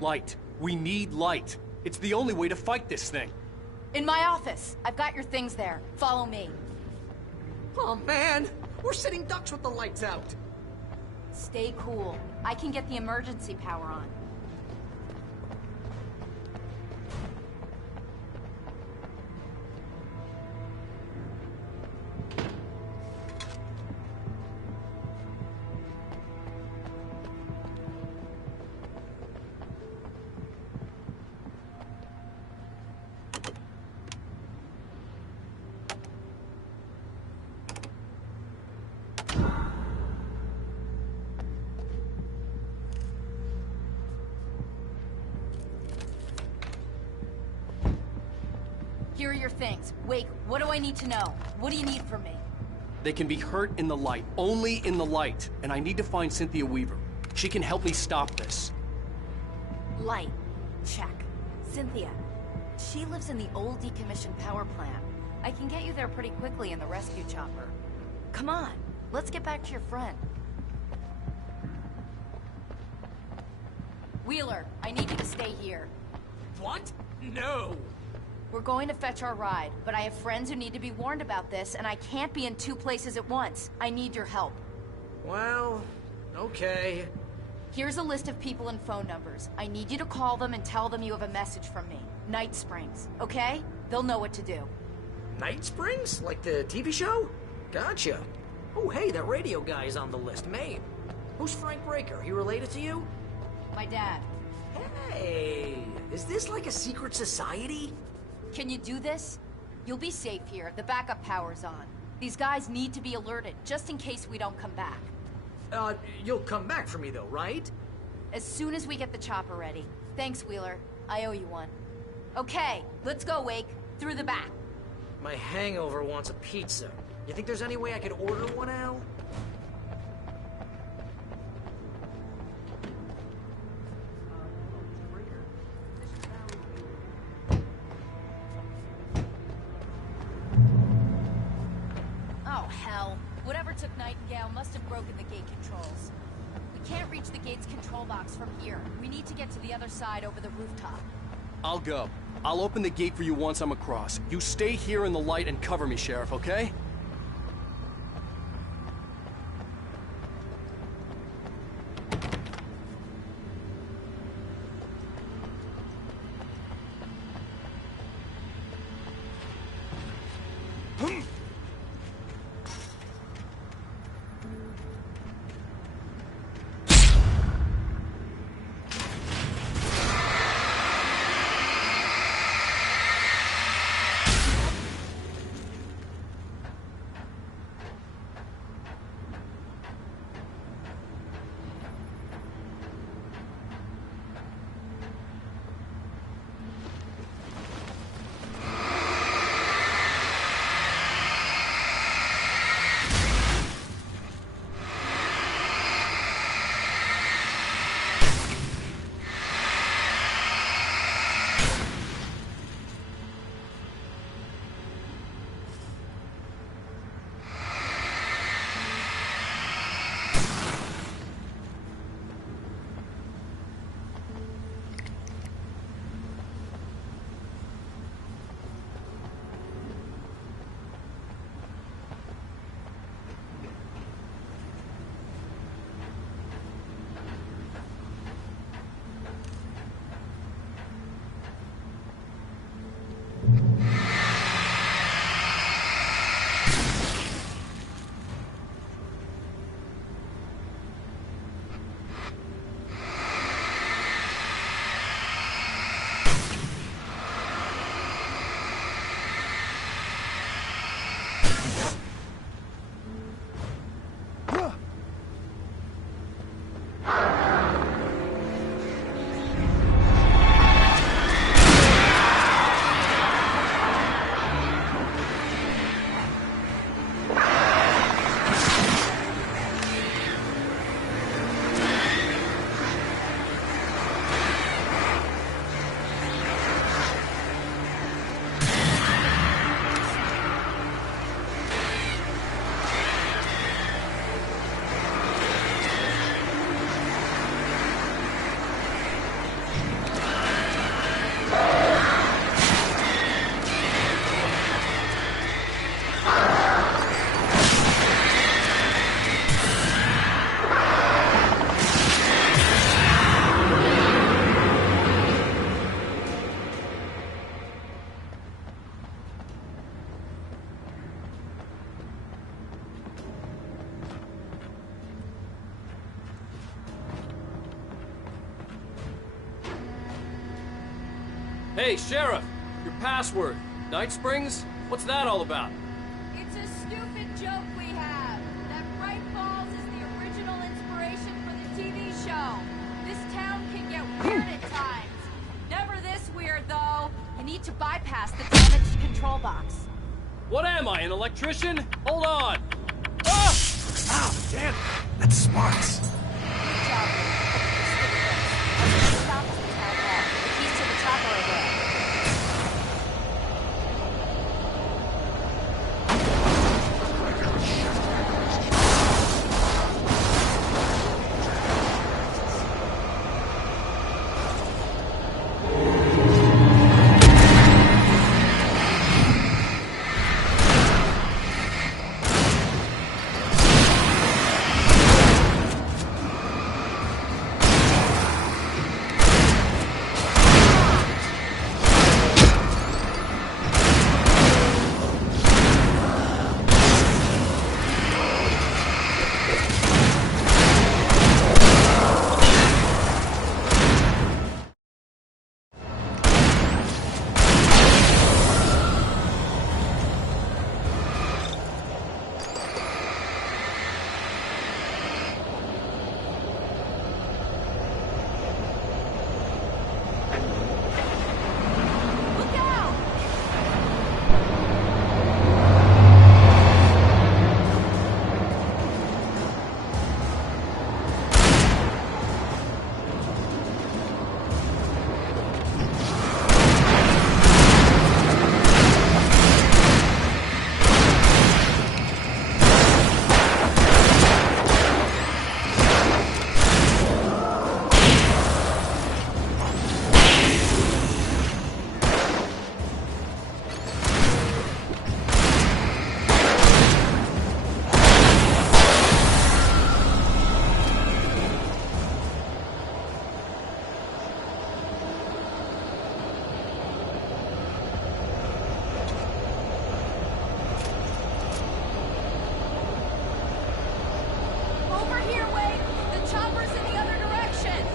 Light. We need light. It's the only way to fight this thing. In my office. I've got your things there. Follow me. Oh man, we're sitting ducks with the lights out. Stay cool. I can get the emergency power on. Here are your things. Wake, what do I need to know? What do you need from me? They can be hurt in the light, only in the light. And I need to find Cynthia Weaver. She can help me stop this. Light. Check. Cynthia. She lives in the old decommissioned power plant. I can get you there pretty quickly in the rescue chopper. Come on, let's get back to your friend. Wheeler, I need you to stay here. What? No! We're going to fetch our ride, but I have friends who need to be warned about this, and I can't be in two places at once. I need your help. Well, okay. Here's a list of people and phone numbers. I need you to call them and tell them you have a message from me. Night Springs, okay? They'll know what to do. Night Springs? Like the TV show? Gotcha. Oh, hey, that radio guy is on the list, Maine. Who's Frank Breaker? He related to you? My dad. Hey, is this like a secret society? Can you do this? You'll be safe here. The backup power's on. These guys need to be alerted, just in case we don't come back. You'll come back for me though, right? As soon as we get the chopper ready. Thanks, Wheeler. I owe you one. Okay, let's go, Wake. Through the back. My hangover wants a pizza. You think there's any way I could order one, Al? Oh, hell. Whatever took Nightingale must have broken the gate controls. We can't reach the gate's control box from here. We need to get to the other side over the rooftop. I'll go. I'll open the gate for you once I'm across. You stay here in the light and cover me, Sheriff, okay? Hey, Sheriff! Your password. Night Springs? What's that all about? It's a stupid joke we have. That Bright Falls is the original inspiration for the TV show. This town can get weird at times. Never this weird, though. You need to bypass the damaged control box. What am I, an electrician? Hold on! Ah! Ow, damn it. That's smarts. Good job, Luke. Stick with us. The stop is the town hall. The keys to the chopper are there. Over here, Wade! The chopper's in the other direction!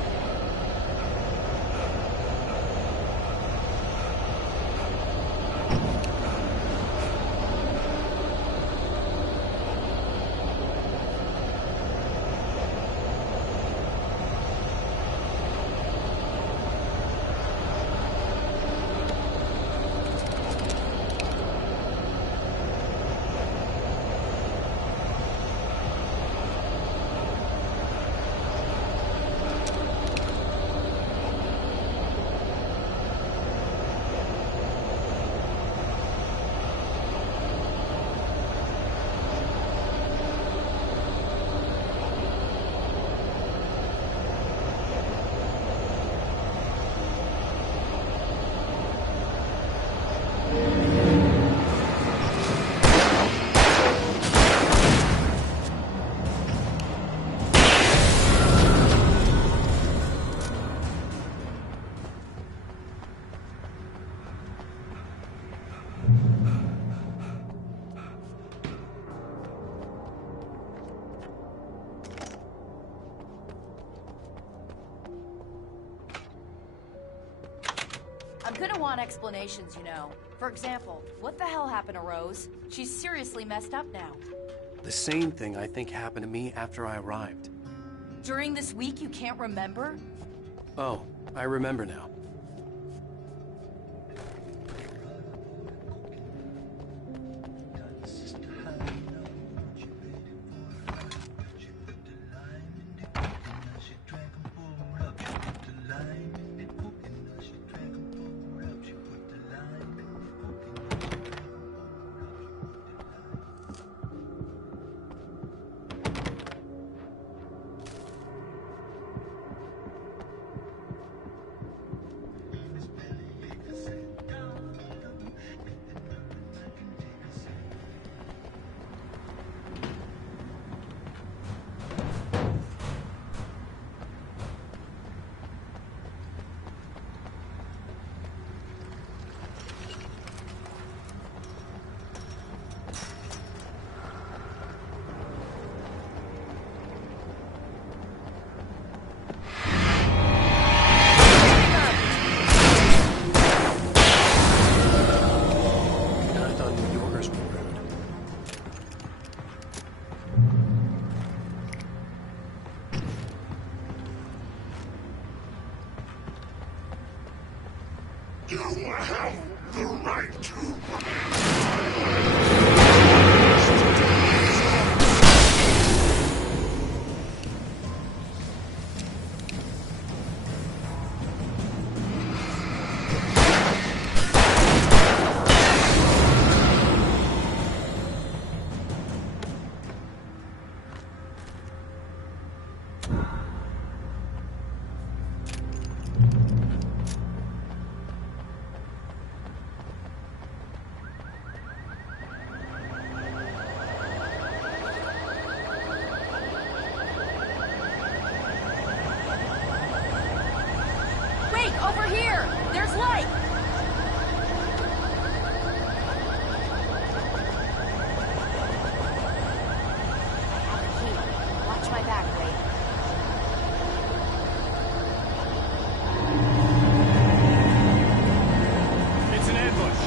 I'm gonna want explanations, you know. For example, what the hell happened to Rose? She's seriously messed up now. The same thing I think happened to me after I arrived. During this week, you can't remember? Oh, I remember now. Wait, over here! There's light! I have a key. Watch my back, Wade. It's an ambush.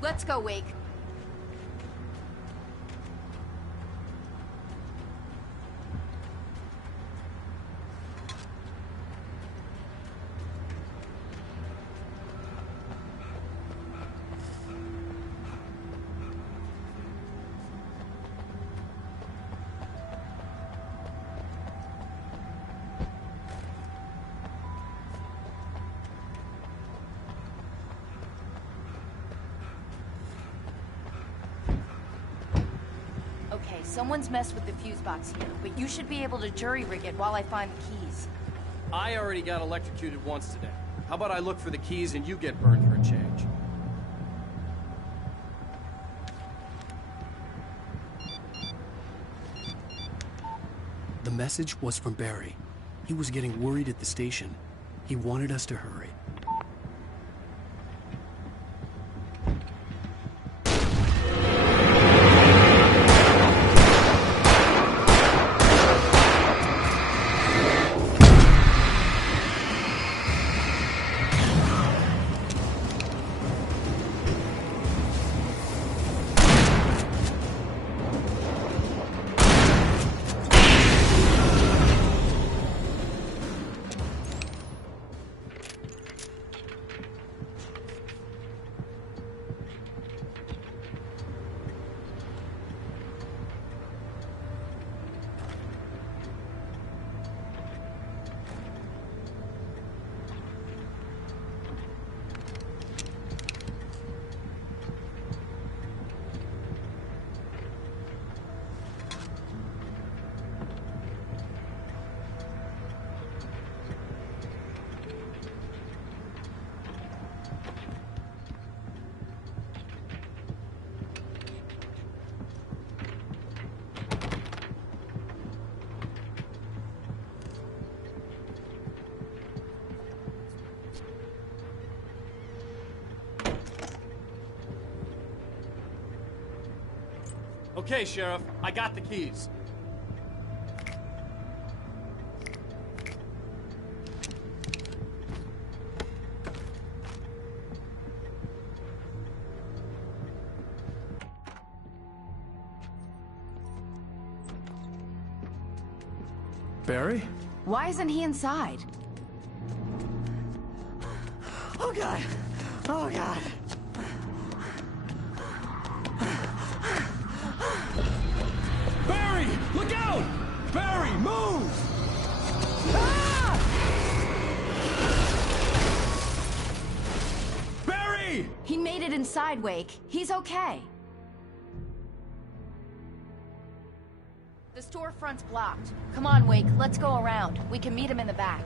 Let's go, Wake. Okay, someone's messed with the fuse box here, but you should be able to jury-rig it while I find the keys. I already got electrocuted once today. How about I look for the keys and you get burned for a change? The message was from Barry. He was getting worried at the station. He wanted us to hurry. Okay, Sheriff, I got the keys. Barry? Why isn't he inside? Oh, God. Oh, God. Barry! Look out! Barry, move! Ah! Barry! He made it inside, Wake. He's okay. The storefront's blocked. Come on, Wake. Let's go around. We can meet him in the back.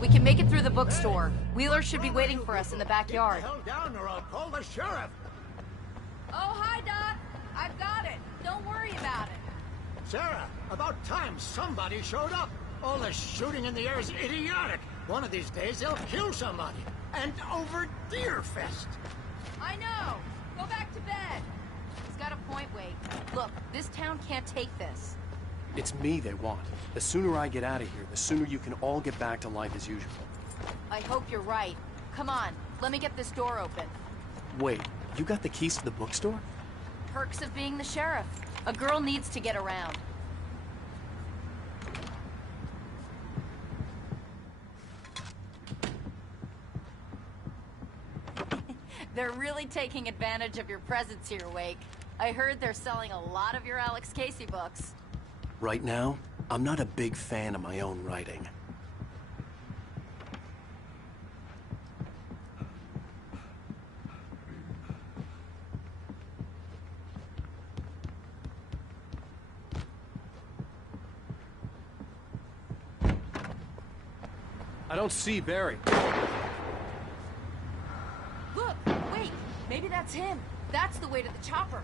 We can make it through the bookstore. Wheeler should be waiting for us in the backyard. Keep the hell down or I'll call the sheriff. Oh, hi, Doc. I've got it. Don't worry about it. Sarah, about time somebody showed up. All the shooting in the air is idiotic. One of these days they'll kill somebody. And over Deerfest. I know. Go back to bed. He's got a point, Wade. Look, this town can't take this. It's me they want. The sooner I get out of here, the sooner you can all get back to life as usual. I hope you're right. Come on, let me get this door open. Wait, you got the keys to the bookstore? Perks of being the sheriff. A girl needs to get around. They're really taking advantage of your presence here, Wake. I heard they're selling a lot of your Alex Casey books. Right now, I'm not a big fan of my own writing. I don't see Barry. Look, wait, maybe that's him. That's the way to the chopper.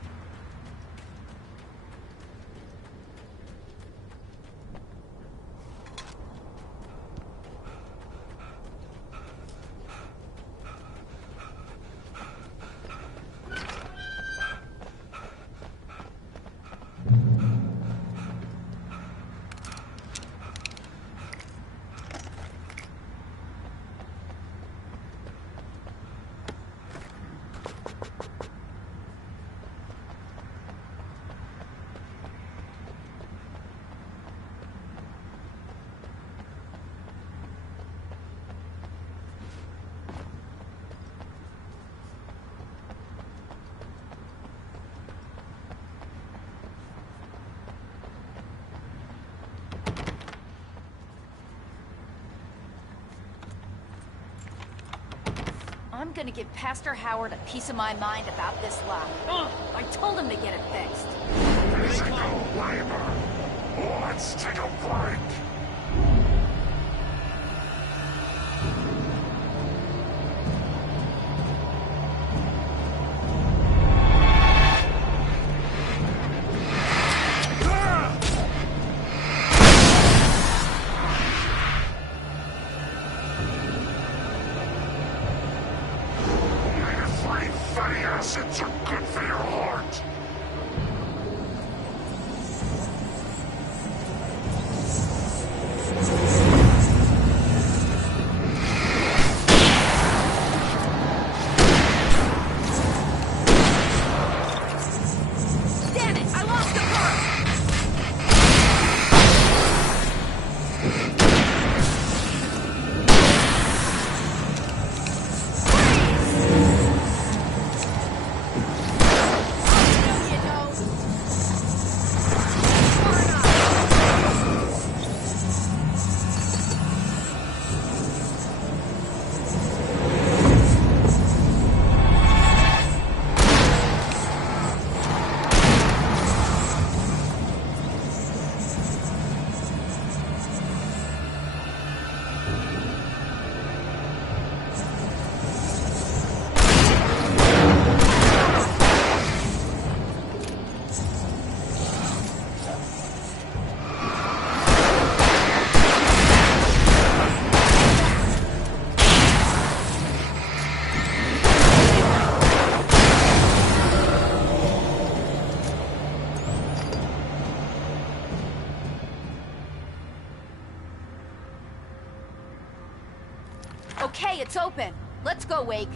I'm gonna give Pastor Howard a piece of my mind about this lock. Ugh, I told him to get it fixed. Physical labor. Let's take a break. Fatty acids are good for your heart. Damn it! I lost the perk! it's open. Let's go, Wake.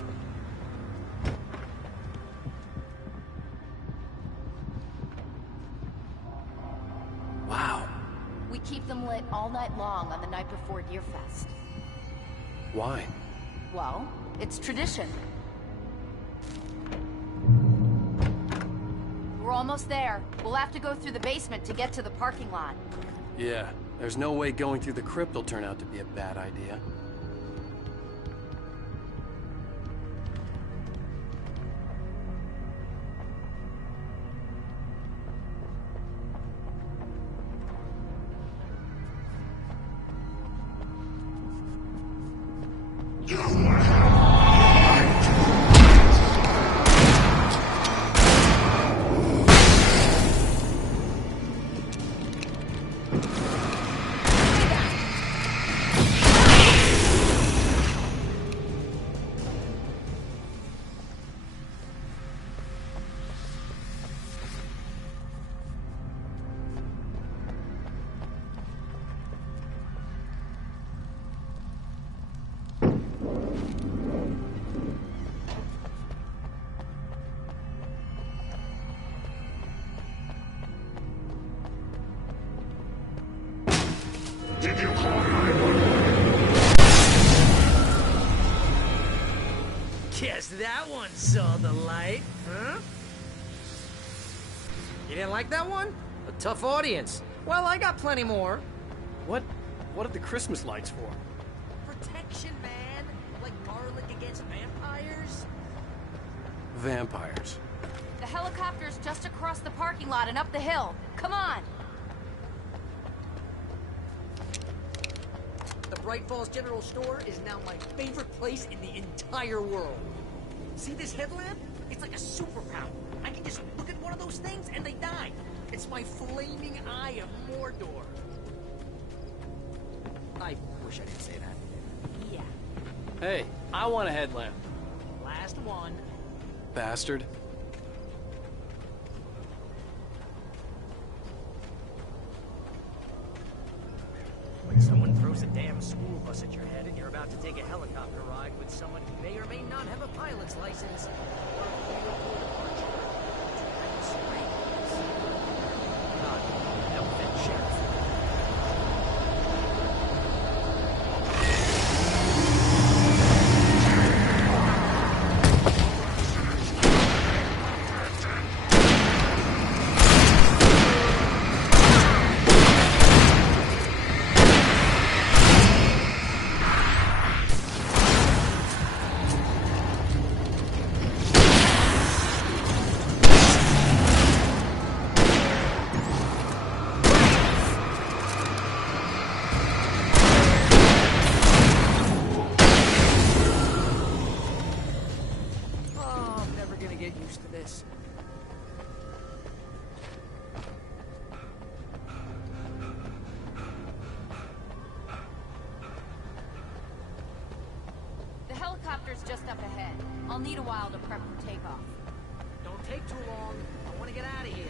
Wow. We keep them lit all night long on the night before Deerfest. Why? Well, it's tradition. We're almost there. We'll have to go through the basement to get to the parking lot. Yeah, there's no way going through the crypt will turn out to be a bad idea. Did you call 911? Guess that one saw the light, huh? You didn't like that one? A tough audience. Well, I got plenty more. What are the Christmas lights for? Protection, man. Like garlic against vampires. Vampires. The helicopter's just across the parking lot and up the hill. Come on! The Bright Falls General Store is now my favorite place in the entire world. See this headlamp? It's like a superpower. I can just look at one of those things and they die. It's my flaming eye of Mordor. I wish I didn't say that. Yeah. Hey, I want a headlamp. Last one. Bastard. When someone throws a damn school bus at your head and you're about to take a helicopter ride with someone who may or may not have a pilot's license, or a vehicle departure to Palm Springs. Not Elfin Sheriff. Helicopter's just up ahead. I'll need a while to prep for takeoff. Don't take too long. I want to get out of here.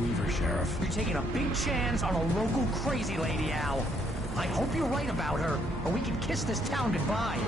Weaver, Sheriff. You're taking a big chance on a local crazy lady, Al. I hope you're right about her, or we can kiss this town goodbye.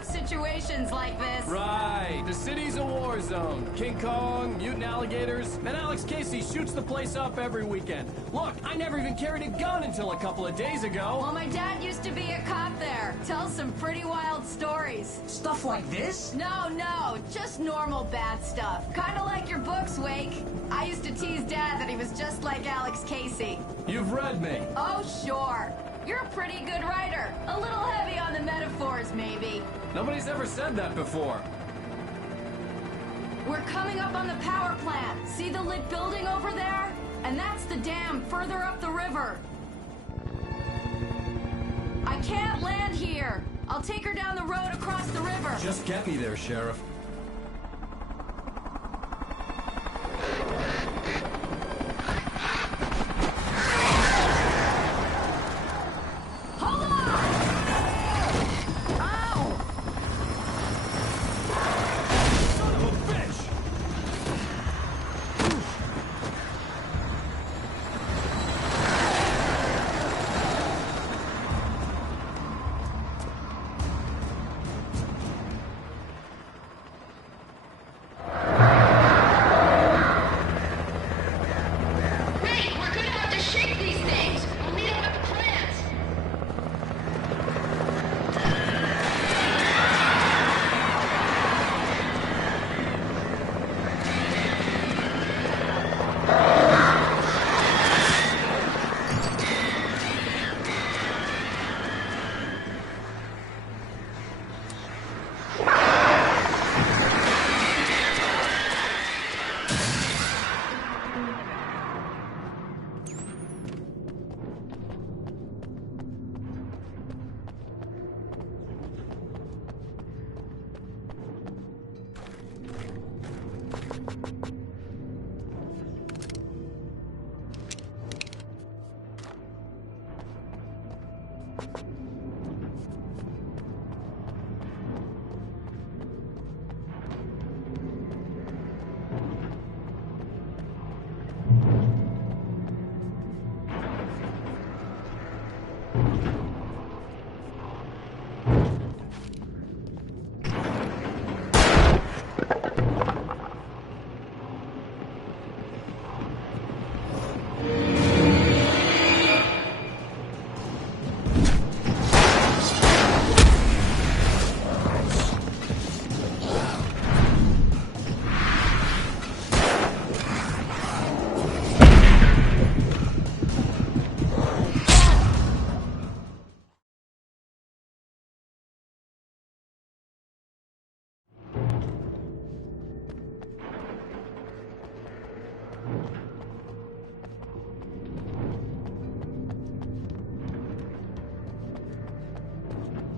Situations like this. Right. The city's a war zone. King Kong, mutant alligators, and Alex Casey shoots the place up every weekend. Look, I never even carried a gun until a couple of days ago. Well, my dad used to be a cop there. Tells some pretty wild stories. Stuff like this? No, just normal bad stuff. Kinda like your books, Wake. I used to tease Dad that he was just like Alex Casey. You've read me. Oh, sure. You're a pretty good writer. A little heavy on the metaphors, maybe. Nobody's ever said that before. We're coming up on the power plant. See the lit building over there? And that's the dam further up the river. I can't land here. I'll take her down the road across the river. Just get me there, Sheriff.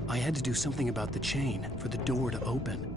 I had to do something about the chain for the door to open.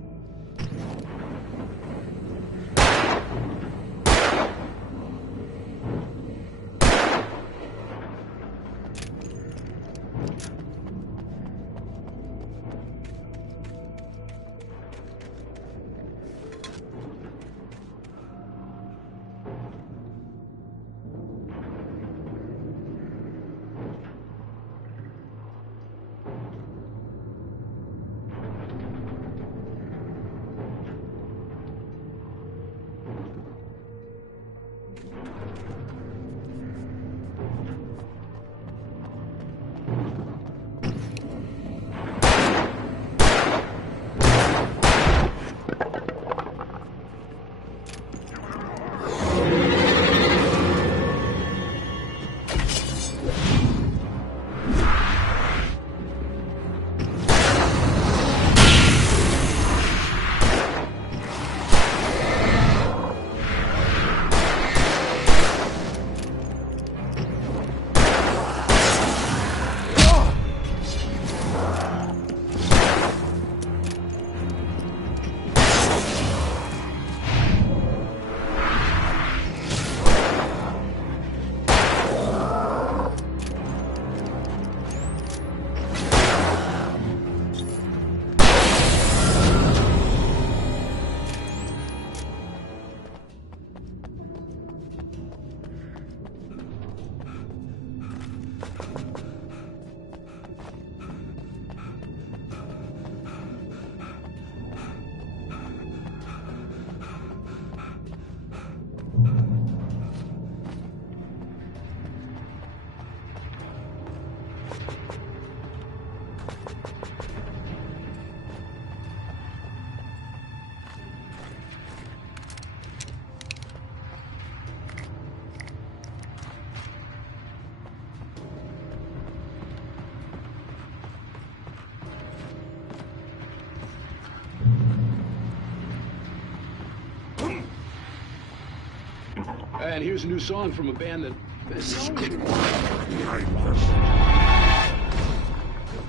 And here's a new song from a band that... I'll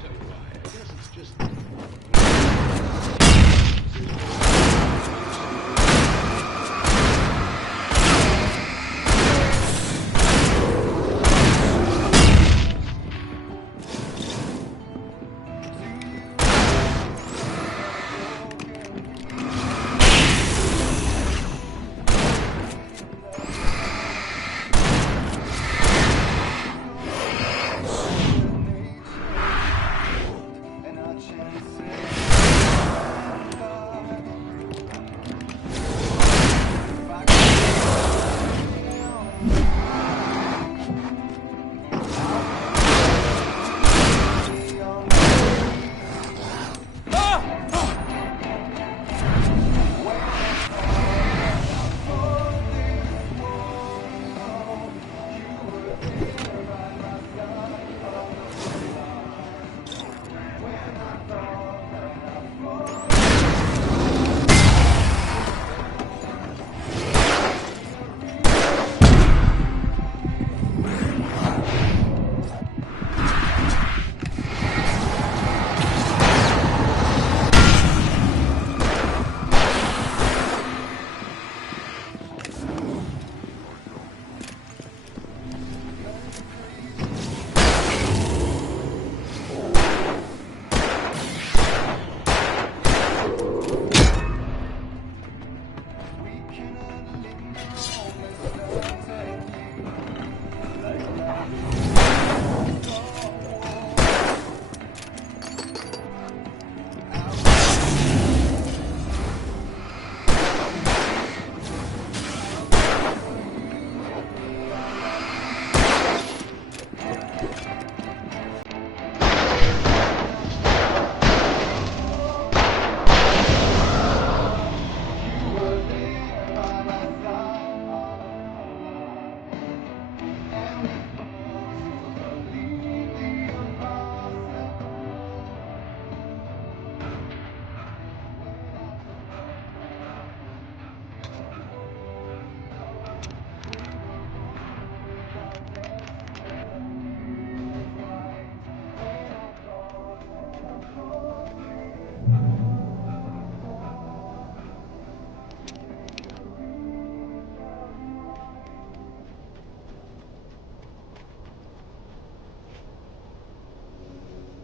tell you why. I guess it's just...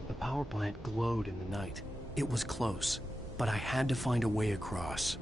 The power plant glowed in the night. It was close, but I had to find a way across.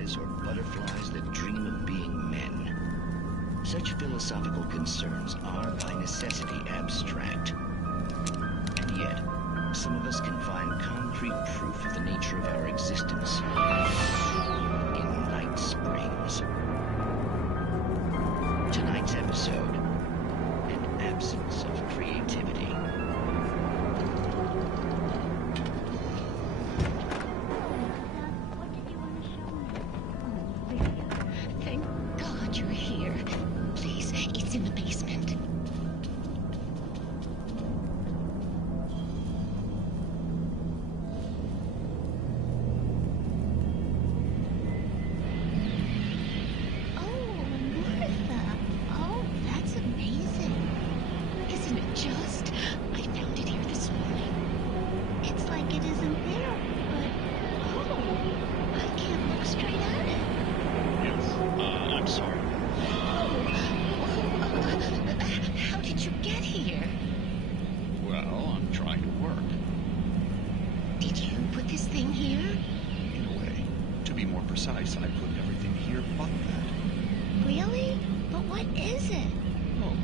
butterflies or butterflies that dream of being men. Such philosophical concerns are by necessity abstract. And yet, some of us can find concrete proof of the nature of our existence in Night Springs. Tonight's episode, an absence of creativity. Thank God you're here. Please, it's in the basement. Oh, Martha. Oh, that's amazing. Isn't it just? I found it here this morning. It's like it isn't there, but... Oh, I can't look straight at it. Yes, I'm sorry. How did you get here? Well, I'm trying to work. Did you put this thing here? In a way. To be more precise, I put everything here but that. Really? But what is it? Oh,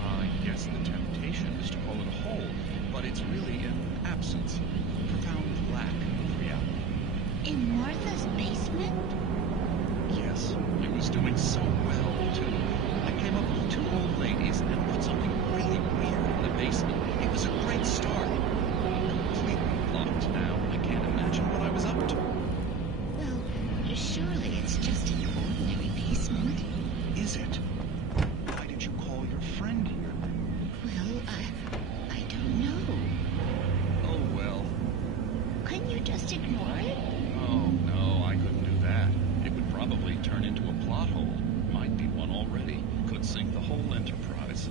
I guess the temptation is to call it a hole, but it's really an absence, a profound lack of reality. In Martha's basement? Yes, I was doing so well, too. I came up with 2 old ladies and put something really weird in the basement. It was a great start. Completely blocked now. I can't imagine what I was up to. Well, surely it's just an ordinary basement. Is it? Why did you call your friend here? Well, I don't know. Oh, well. Couldn't you just ignore it? Oh, no, I couldn't do that. It would probably turn into a plot hole. Might be one already. Could sink the whole enterprise.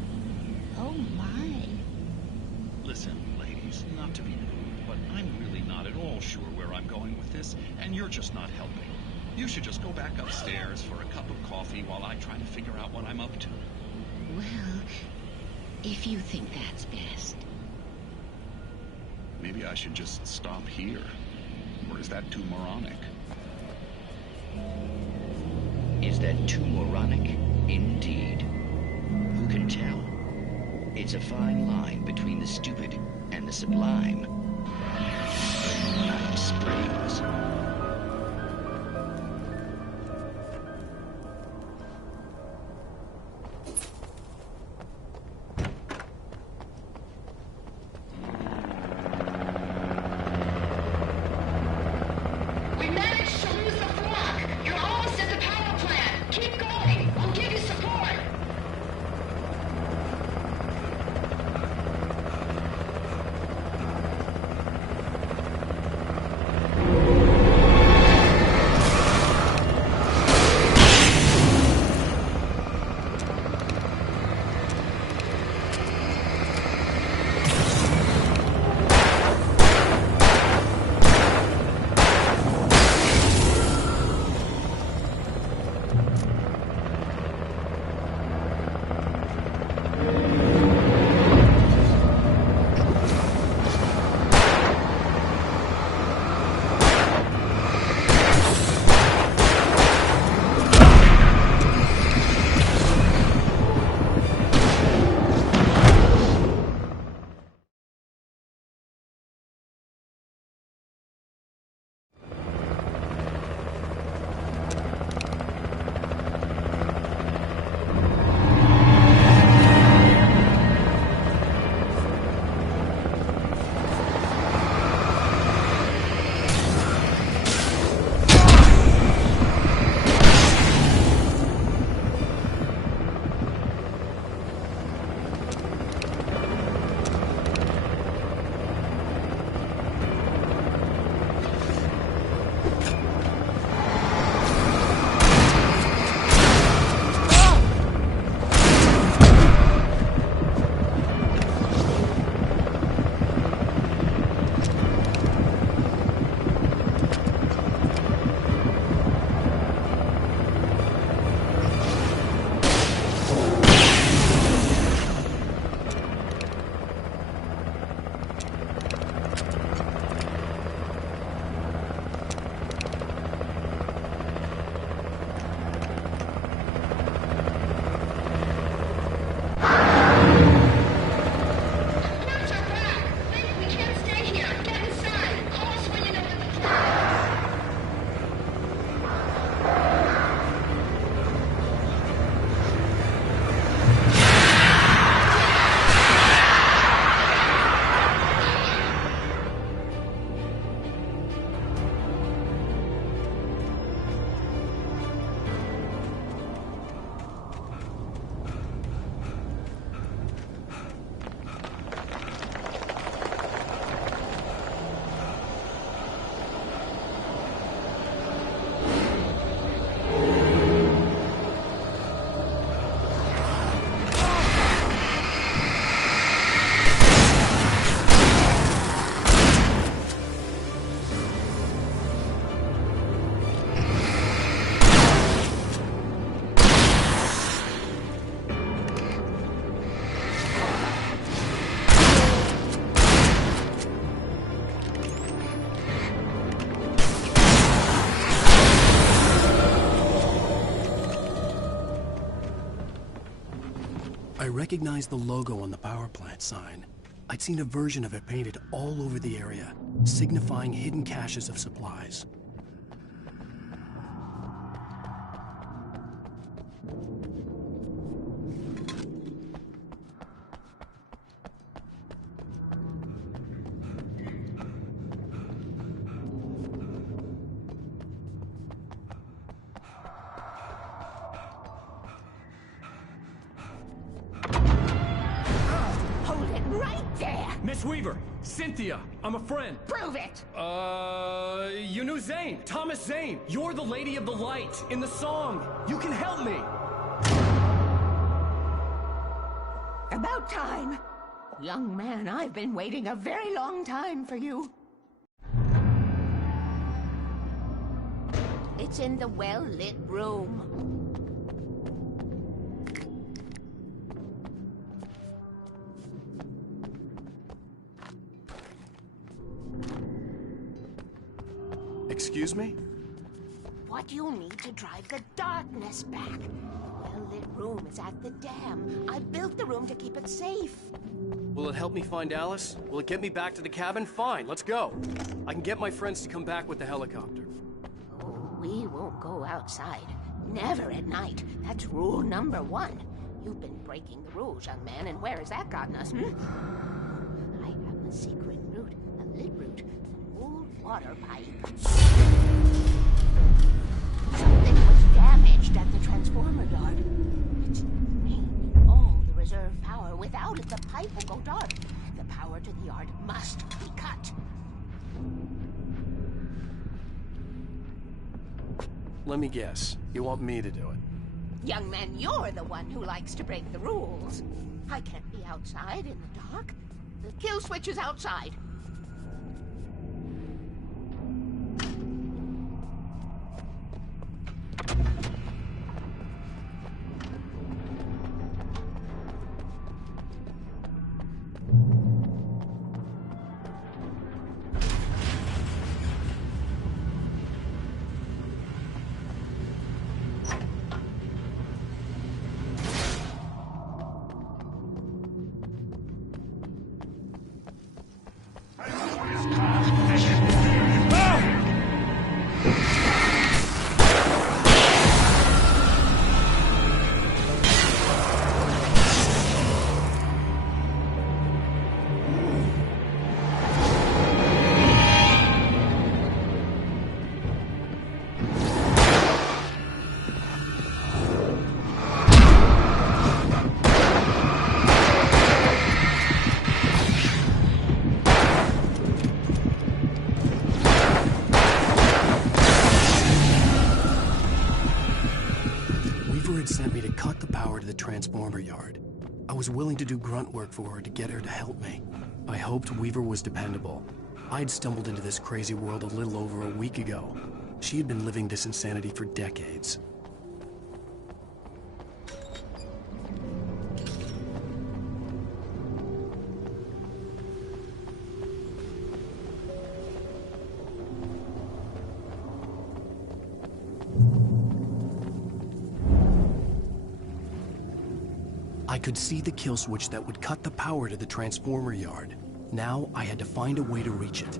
Oh, my. Listen, ladies, not to be rude, but I'm really not at all sure where I'm going with this, and you're just not helping. You should just go back upstairs for a cup of coffee while I try to figure out what I'm up to. Well, if you think that's best. Maybe I should just stop here. Or is that too moronic? Is that too moronic? Indeed. Who can tell? It's a fine line between the stupid and the sublime. Night Springs. We managed to lose the flock. You're almost at the power plant. Keep going. We'll give you support. I recognized the logo on the power plant sign. I'd seen a version of it painted all over the area, signifying hidden caches of supplies. Miss Weaver! Cynthia! I'm a friend! Prove it! You knew Zane! Thomas Zane! You're the Lady of the Light in the song! You can help me! About time! Young man, I've been waiting a very long time for you. It's in the well-lit room. Excuse me? What you'll need to drive the darkness back. The well-lit room is at the dam. I built the room to keep it safe. Will it help me find Alice? Will it get me back to the cabin? Fine, let's go. I can get my friends to come back with the helicopter. Oh, we won't go outside. Never at night. That's rule number 1. You've been breaking the rules, young man, and where has that gotten us, I have a secret route, a lit route, an old water pipe. Something was damaged at the transformer yard. It's draining all the reserve power. Without it, the pipe will go dark. The power to the yard must be cut. Let me guess. You want me to do it? Young man, you're the one who likes to break the rules. I can't be outside in the dark. The kill switch is outside. Transformer yard. I was willing to do grunt work for her to get her to help me. I hoped Weaver was dependable. I'd stumbled into this crazy world a little over a week ago. She had been living this insanity for decades. I could see the kill switch that would cut the power to the transformer yard. Now I had to find a way to reach it.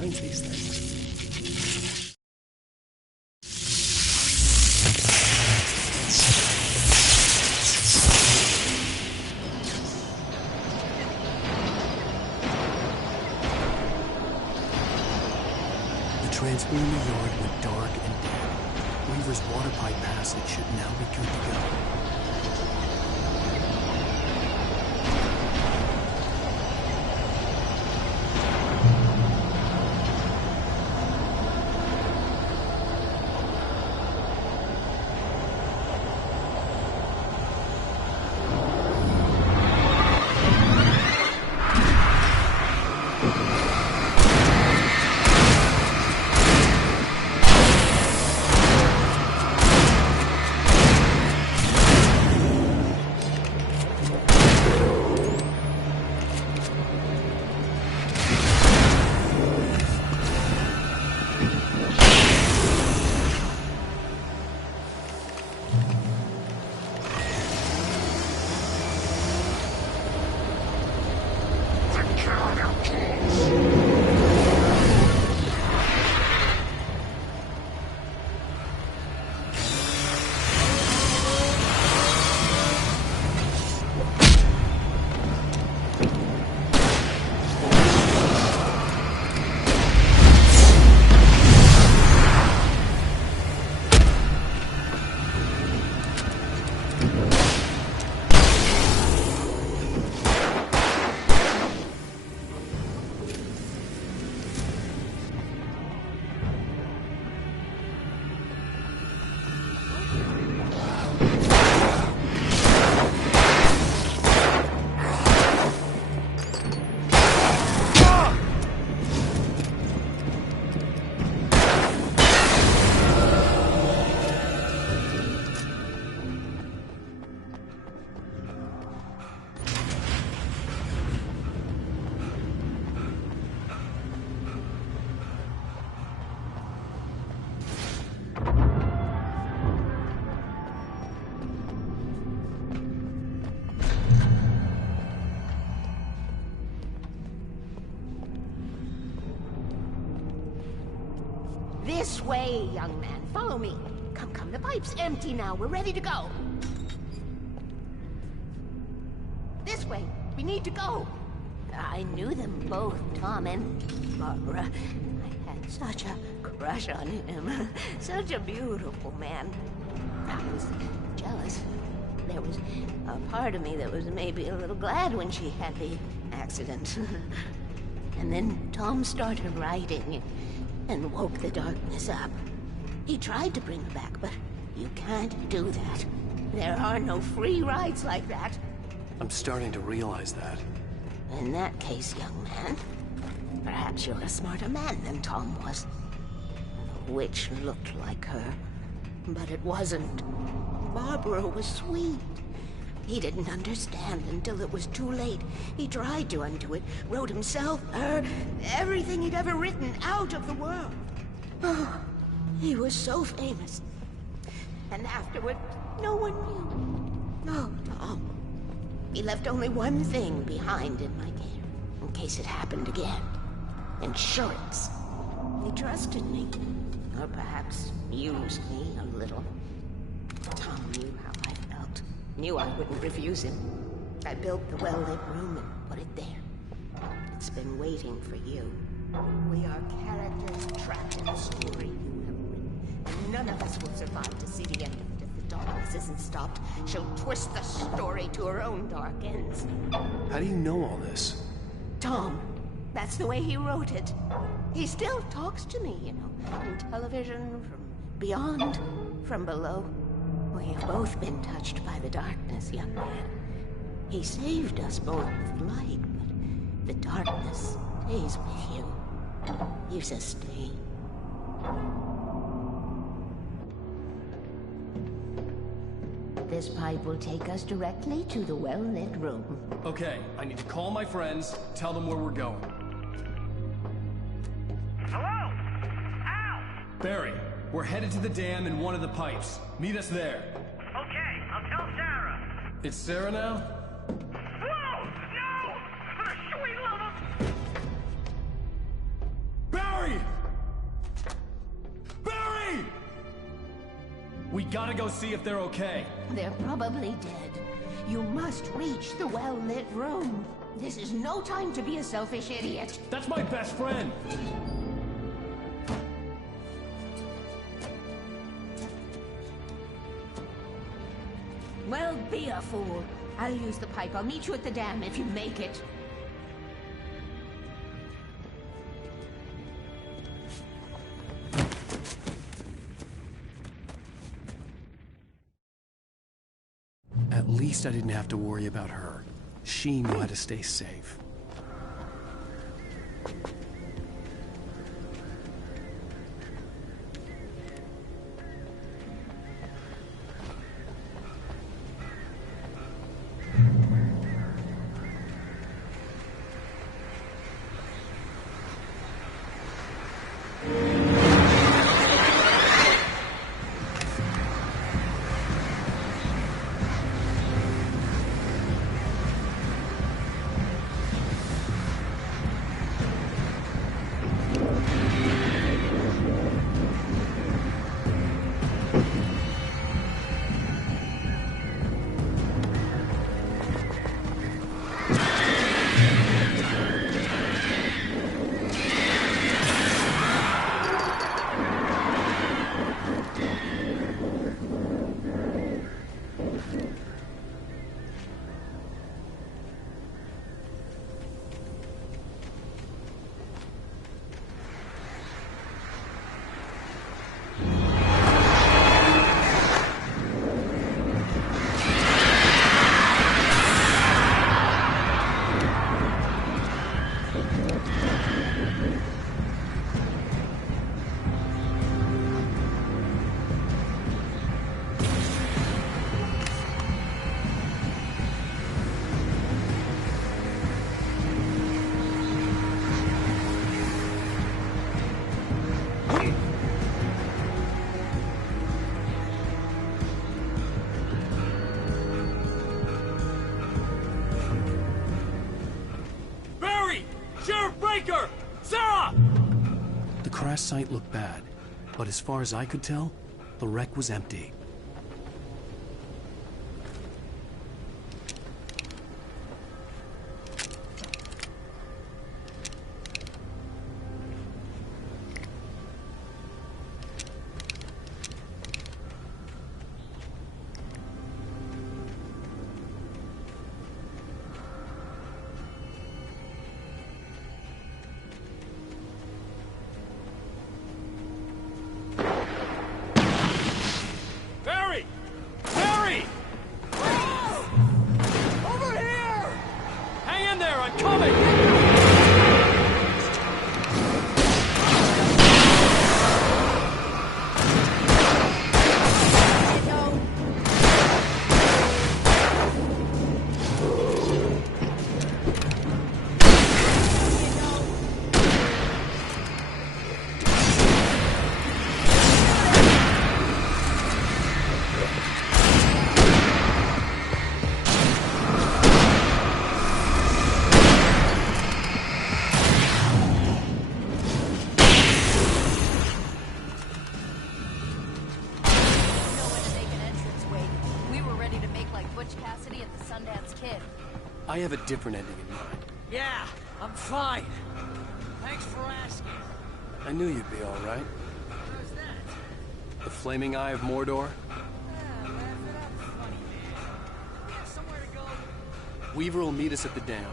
designs these things. The transformer yard went dark and dead. Weaver's water pipe passage should now be good to go. This way, young man. Follow me. Come, come. The pipe's empty now. We're ready to go. This way. We need to go. I knew them both, Tom and Barbara. I had such a crush on him. Such a beautiful man. I was jealous. There was a part of me that was maybe a little glad when she had the accident. And then Tom started writing and woke the darkness up. He tried to bring her back, but you can't do that. There are no free rides like that. I'm starting to realize that. In that case, young man, perhaps you're a smarter man than Tom was. The witch looked like her, but it wasn't. Barbara was sweet. He didn't understand until it was too late. He tried to undo it, wrote himself, her, everything he'd ever written out of the world. Oh, he was so famous. And afterward, no one knew. Oh, Tom. He left only one thing behind in my care, in case it happened again. Insurance. He trusted me. Or perhaps used me a little. Tom knew how I felt. Knew I wouldn't refuse him. I built the well-lit room and put it there. It's been waiting for you. We are characters trapped in a story you have written. And none of us will survive to see the end of it if the darkness isn't stopped. She'll twist the story to her own dark ends. How do you know all this? Tom. That's the way he wrote it. He still talks to me, you know, on television, from beyond, from below. We have both been touched by the darkness, young man. He saved us both with light, but the darkness stays with you. You sustain. This pipe will take us directly to the well-lit room. Okay, I need to call my friends, tell them where we're going. Hello? Al! Barry, we're headed to the dam in one of the pipes. Meet us there. Okay, I'll tell Sarah. It's Sarah now? Whoa! No! For the sweet love of... Barry! We gotta go see if they're okay. They're probably dead. You must reach the well-lit room. This is no time to be a selfish idiot. That's my best friend! Well, be a fool. I'll use the pipe. I'll meet you at the dam if you make it. At least I didn't have to worry about her. She knew how to stay safe. Sarah! The crash site looked bad, but as far as I could tell, the wreck was empty. I have a different ending in mind. Yeah, I'm fine. Thanks for asking. I knew you'd be all right. How's that? The flaming eye of Mordor? Laugh it up, funny man. We have somewhere to go. Weaver will meet us at the dam.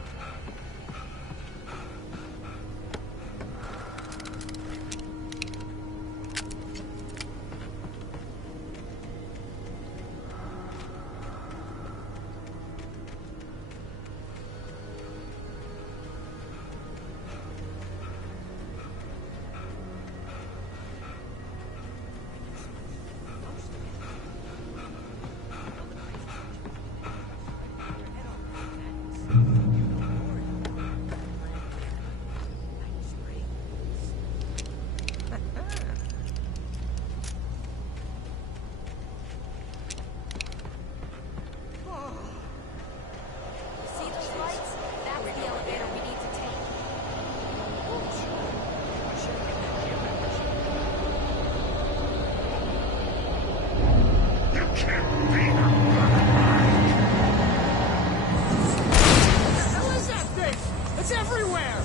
hell is that thing? It's everywhere!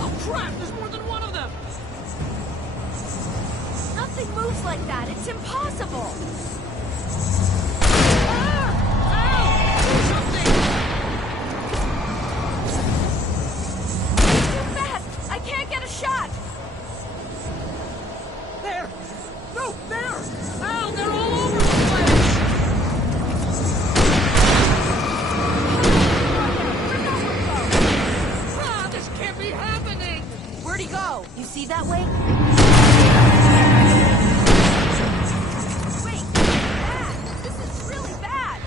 Oh crap, there's more than one of them! Nothing moves like that. It's impossible. Too fast. I can't get a shot. There! No, there! Ow, they're all over the place! Ah, this can't be happening! Where'd he go? You see that way? Wait, bad. This is really bad.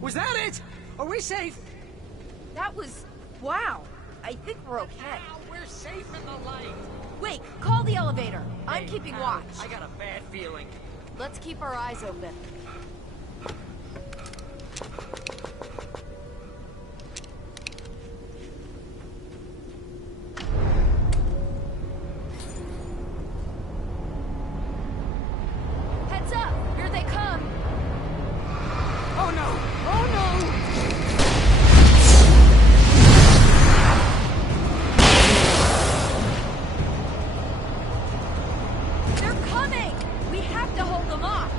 Was that it? Are we safe? That was... wow. I think we're okay. Now we're safe in the light. Wait, call the elevator. I'm Hey, keeping Al, watch. I got a bad feeling. Let's keep our eyes open. Heads up! Here they come! Oh no! Oh no! They're coming! We have to hold them off!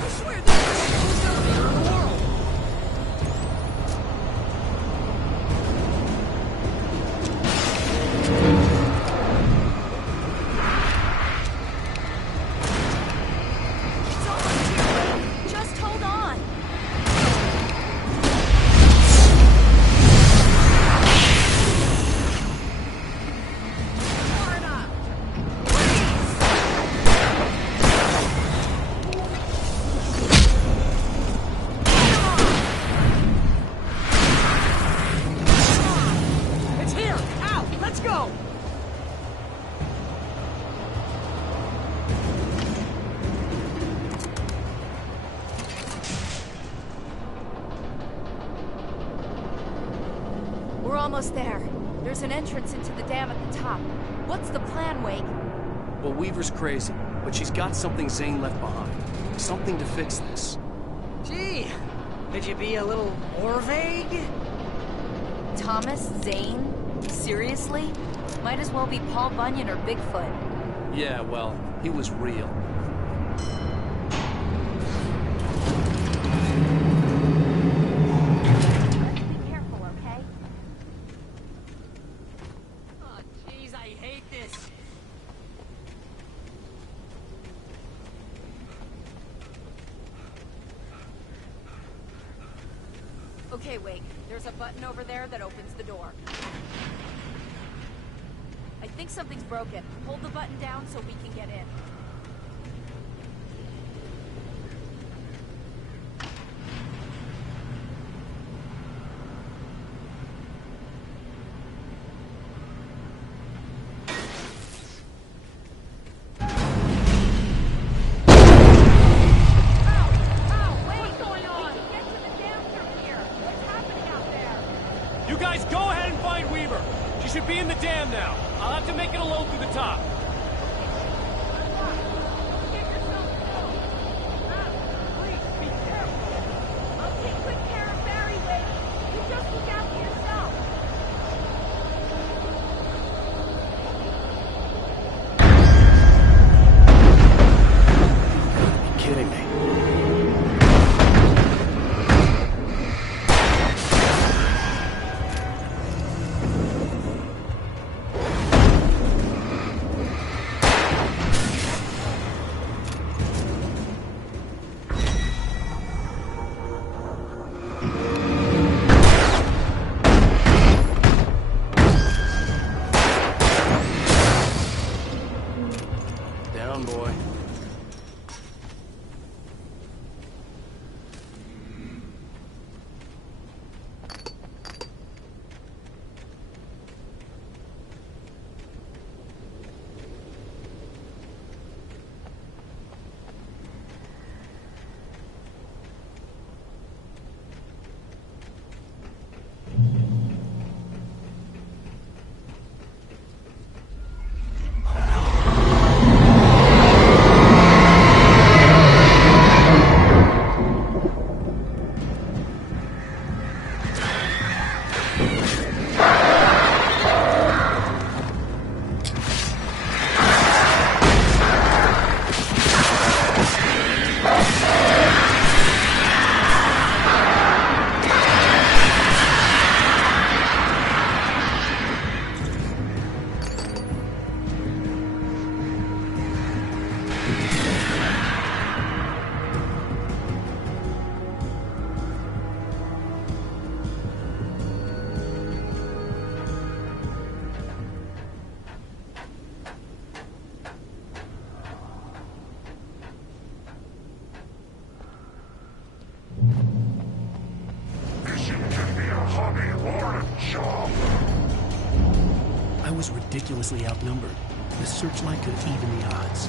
I swear this is the slowest elevator in the world! It's almost here! Just hold on! Far enough! It's here! Out! Let's go! We're almost there. There's an entrance into the dam at the top. What's the plan, Wake? Well, Weaver's crazy, but she's got something Zane left behind. Something to fix this. Gee, could you be a little more vague? Thomas Zane? Seriously? Might as well be Paul Bunyan or Bigfoot. Yeah, well, he was real. Be careful, okay? Oh, jeez, I hate this. Okay, Wake. There's a button over there that opens the door. I think something's broken. Hold the button down so we can get in. You guys go ahead and find Weaver. She should be in the dam now. I'll have to make it alone through the top. You're kidding me. ridiculously outnumbered. The searchlight could even the odds.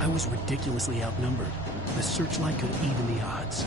I was ridiculously outnumbered. The searchlight could even the odds.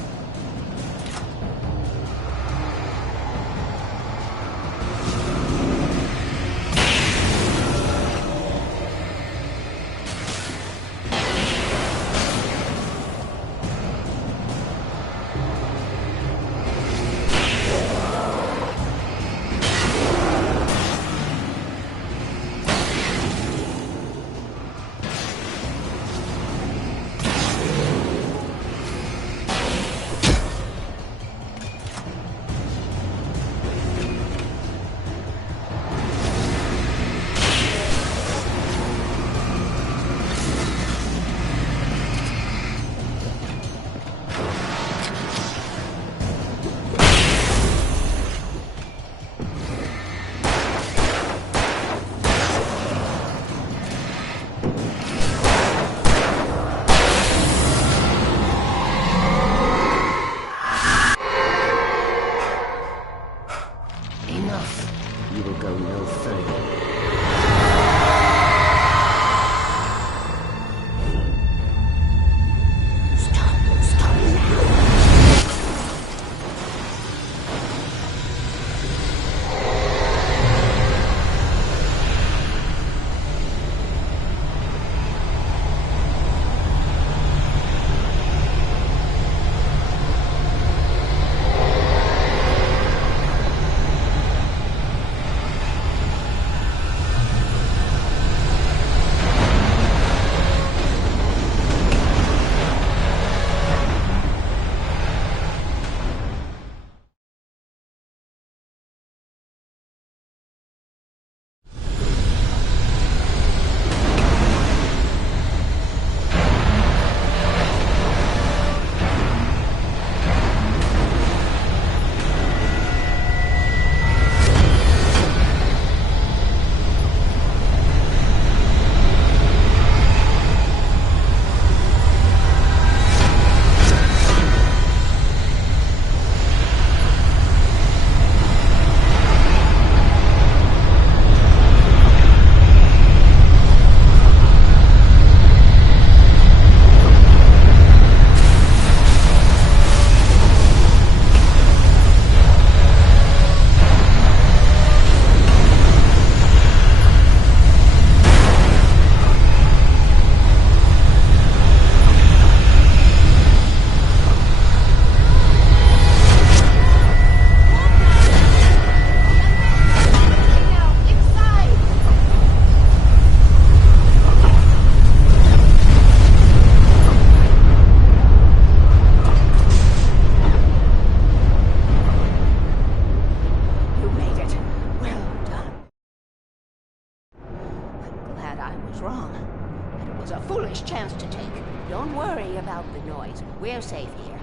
We're safe here.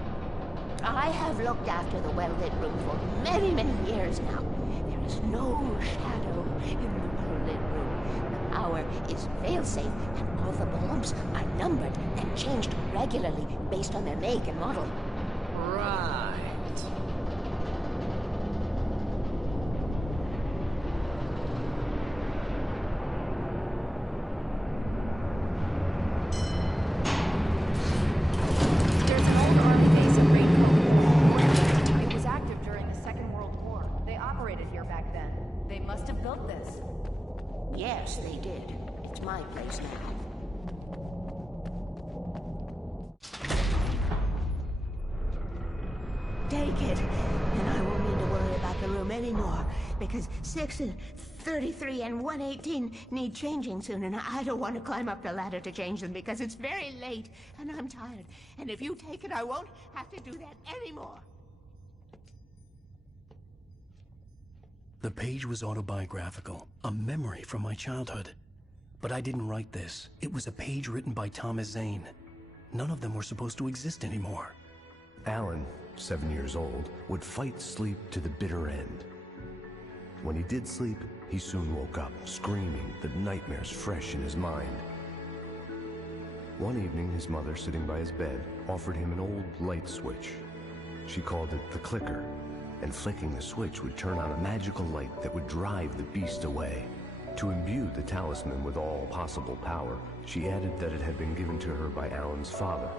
I have looked after the well-lit room for many, many years now. There is no shadow in the well-lit room. The power is fail-safe, and all the bulbs are numbered and changed regularly based on their make and model. Right. Yes, they did. It's my place now. Take it, and I won't need to worry about the room anymore because 6 and 33 and 118 need changing soon, and I don't want to climb up the ladder to change them because it's very late and I'm tired. And if you take it, I won't have to do that anymore. The page was autobiographical, a memory from my childhood. But I didn't write this. It was a page written by Thomas Zane. None of them were supposed to exist anymore. Alan, 7 years old, would fight sleep to the bitter end. When he did sleep, he soon woke up, screaming, the nightmares fresh in his mind. One evening, his mother, sitting by his bed, offered him an old light switch. She called it the clicker, and flicking the switch would turn on a magical light that would drive the beast away. To imbue the talisman with all possible power, she added that it had been given to her by Alan's father.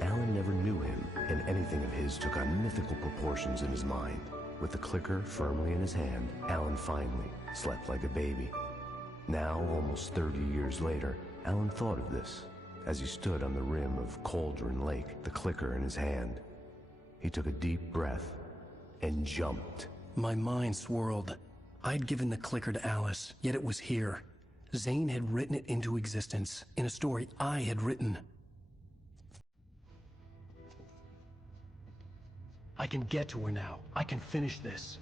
Alan never knew him, and anything of his took on mythical proportions in his mind. With the clicker firmly in his hand, Alan finally slept like a baby. Now, almost 30 years later, Alan thought of this as he stood on the rim of Cauldron Lake, the clicker in his hand. He took a deep breath and jumped. My mind swirled. I'd given the clicker to Alice, yet it was here. Zane had written it into existence, in a story I had written. I can get to her now. I can finish this.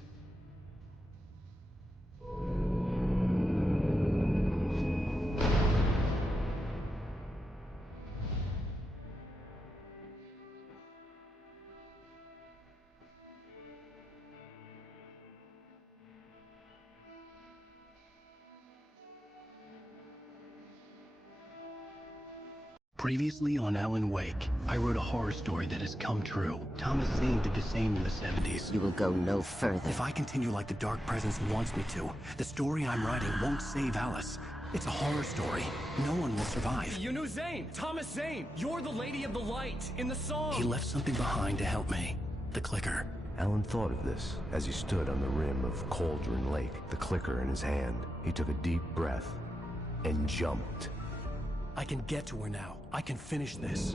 Previously on Alan Wake, I wrote a horror story that has come true. Thomas Zane did the same in the 70s. You will go no further. If I continue like the Dark Presence wants me to, the story I'm writing won't save Alice. It's a horror story. No one will survive. You knew Zane! Thomas Zane! You're the Lady of the Light in the song! He left something behind to help me. The clicker. Alan thought of this as he stood on the rim of Cauldron Lake, the clicker in his hand. He took a deep breath and jumped. I can get to her now. I can finish this.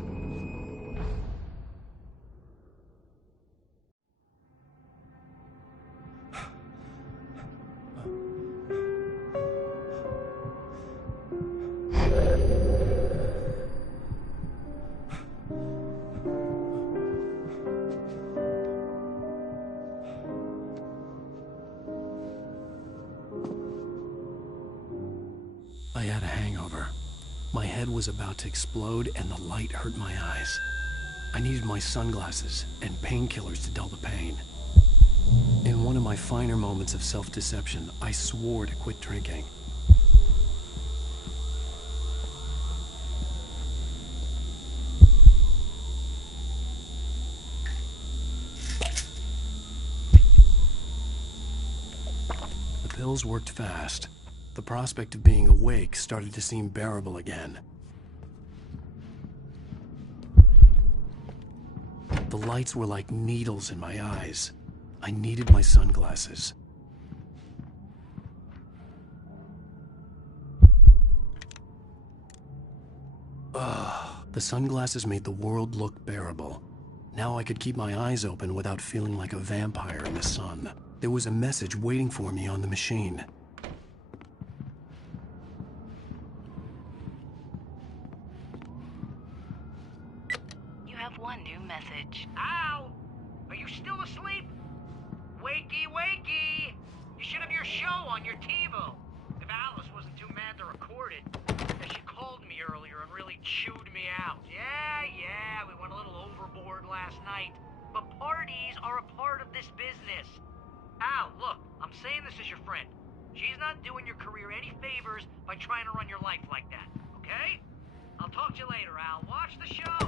I had a hangover. My head was about to explode and the light hurt my eyes. I needed my sunglasses and painkillers to dull the pain. In one of my finer moments of self-deception, I swore to quit drinking. The pills worked fast. The prospect of being awake started to seem bearable again. The lights were like needles in my eyes. I needed my sunglasses. The sunglasses made the world look bearable. Now I could keep my eyes open without feeling like a vampire in the sun. There was a message waiting for me on the machine. One new message. Al! Are you still asleep? Wakey, wakey! You should have your show on your TiVo. If Alice wasn't too mad to record it. And she called me earlier and really chewed me out. Yeah, we went a little overboard last night. But parties are a part of this business. Al, look, I'm saying this as your friend. She's not doing your career any favors by trying to run your life like that, okay? I'll talk to you later, Al. Watch the show!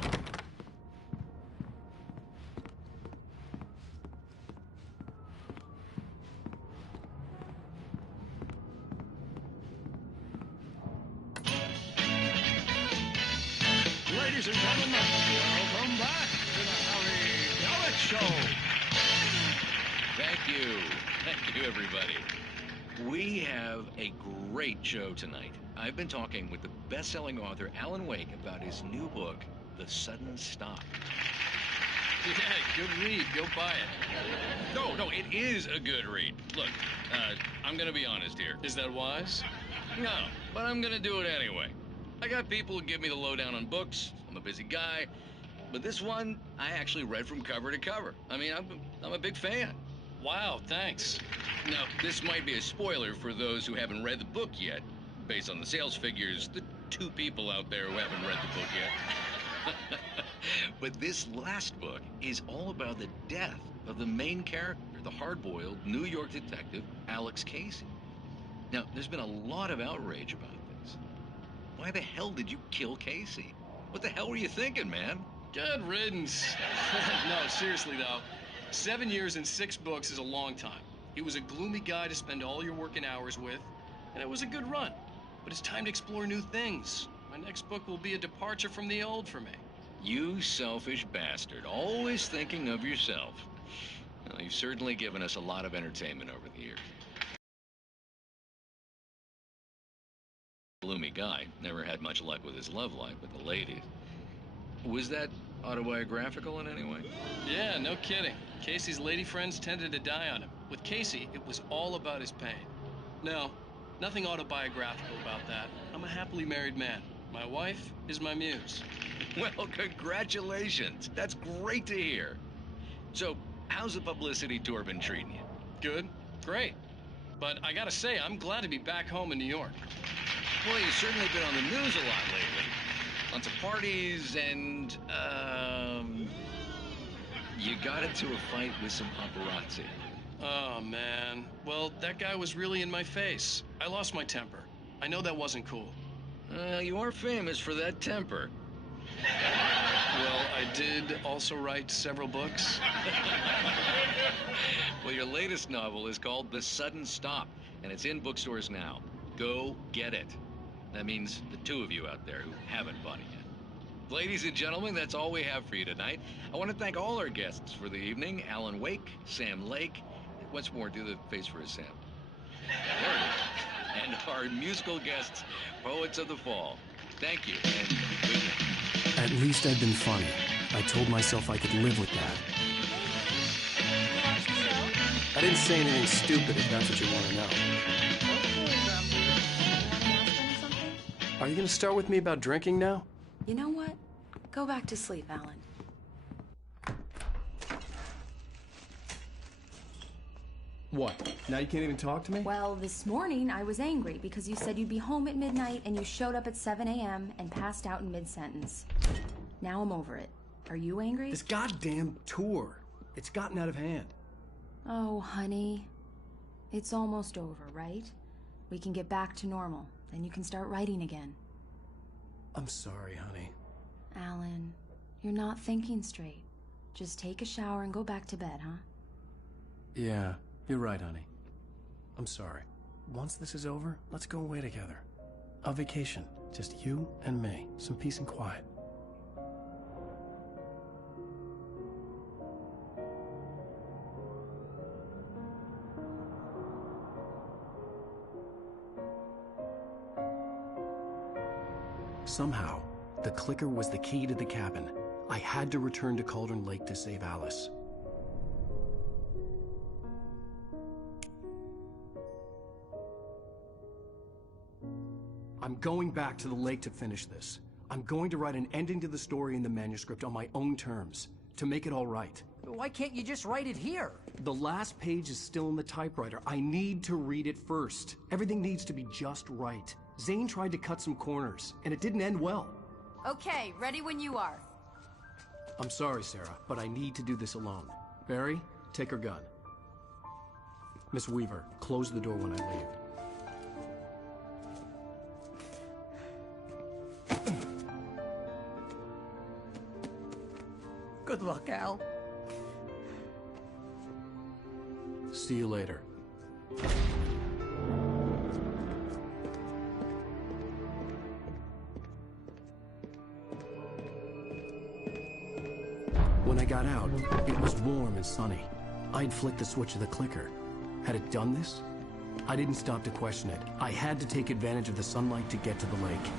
Ladies and gentlemen, welcome back to the Harry Gallic Show. Thank you. Thank you, everybody. We have a great show tonight. I've been talking with the best-selling author Alan Wake about his new book, The Sudden Stop. Yeah, good read. Go buy it. No, it is a good read. Look, I'm gonna be honest here. Is that wise? No, but I'm gonna do it anyway. I got people who give me the lowdown on books. I'm a busy guy. But this one, I actually read from cover to cover. I mean, I'm a big fan. Wow, thanks. Now, this might be a spoiler for those who haven't read the book yet. Based on the sales figures, the 2 people out there who haven't read the book yet. But this last book is all about the death of the main character, the hard-boiled New York detective, Alex Casey. Now, there's been a lot of outrage about this. Why the hell did you kill Casey? What the hell were you thinking, man? Good riddance. No, seriously, though. 7 years and 6 books is a long time. He was a gloomy guy to spend all your working hours with, and it was a good run. But it's time to explore new things. My next book will be a departure from the old for me. You selfish bastard, always thinking of yourself. Well, you've certainly given us a lot of entertainment over the years. Gloomy guy, never had much luck with his love life with the ladies. Was that autobiographical in any way? Yeah, no kidding. Casey's lady friends tended to die on him. With Casey, it was all about his pain. No, nothing autobiographical about that. I'm a happily married man. My wife is my muse. Well, congratulations. That's great to hear. So, how's the publicity tour been treating you? Good. Great. But I gotta say, I'm glad to be back home in New York. Well, you've certainly been on the news a lot lately. Lots of parties and, you got into a fight with some paparazzi. Oh, man. Well, that guy was really in my face. I lost my temper. I know that wasn't cool. You are famous for that temper. Well, I did also write several books. Well, your latest novel is called The Sudden Stop, and it's in bookstores now. Go get it. That means the 2 of you out there who haven't bought it yet. Ladies and gentlemen, that's all we have for you tonight. I want to thank all our guests for the evening. Alan Wake, Sam Lake. Once more, do the face for a Sam. There it is. And our musical guests, Poets of the Fall. Thank you, and good night. At least I'd been funny. I told myself I could live with that. I didn't say anything stupid, if that's what you want to know. Are you going to start with me about drinking now? You know what? Go back to sleep, Alan. What? Now you can't even talk to me? Well, this morning I was angry because you said you'd be home at midnight and you showed up at 7 a.m. and passed out in mid-sentence. Now I'm over it. Are you angry? This goddamn tour. It's gotten out of hand. Oh, honey. It's almost over, right? We can get back to normal. Then you can start writing again. I'm sorry, honey. Alan, you're not thinking straight. Just take a shower and go back to bed, huh? Yeah, you're right, honey. I'm sorry. Once this is over, let's go away together. A vacation. Just you and me. Some peace and quiet. Somehow, the clicker was the key to the cabin. I had to return to Cauldron Lake to save Alice. I'm going back to the lake to finish this. I'm going to write an ending to the story in the manuscript on my own terms, to make it all right. Why can't you just write it here? The last page is still in the typewriter. I need to read it first. Everything needs to be just right. Zane tried to cut some corners, and it didn't end well. Okay, ready when you are. I'm sorry, Sarah, but I need to do this alone. Barry, take her gun. Miss Weaver, close the door when I leave. Good luck, Al. See you later. When I got out, it was warm and sunny. I'd flicked the switch of the clicker. Had it done this? I didn't stop to question it. I had to take advantage of the sunlight to get to the lake.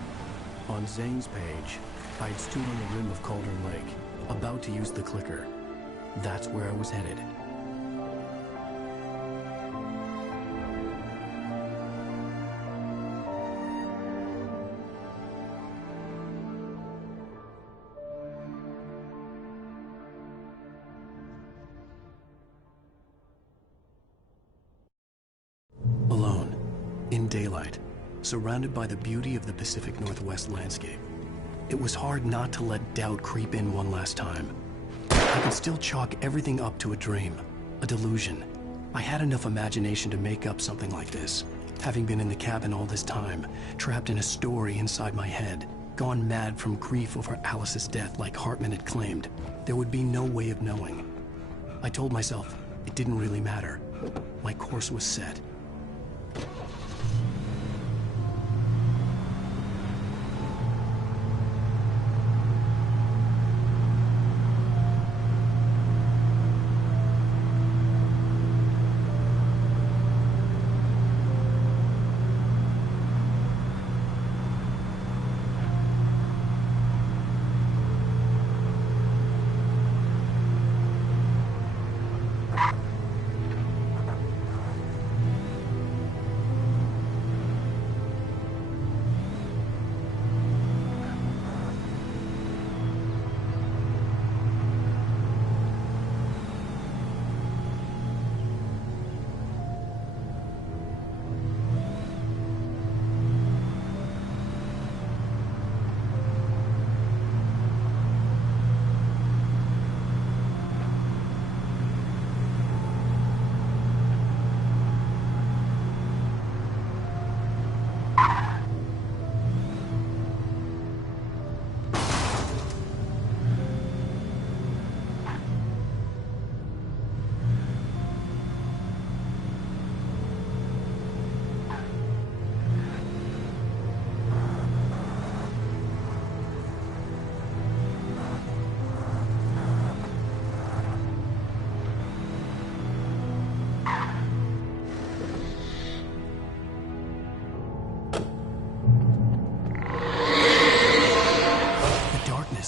On Zane's page, I'd stood on the rim of Cauldron Lake, about to use the clicker. That's where I was headed. In daylight, surrounded by the beauty of the Pacific Northwest landscape, it was hard not to let doubt creep in one last time. I could still chalk everything up to a dream, a delusion. I had enough imagination to make up something like this, having been in the cabin all this time, trapped in a story inside my head, gone mad from grief over Alice's death like Hartman had claimed. There would be no way of knowing. I told myself it didn't really matter. My course was set.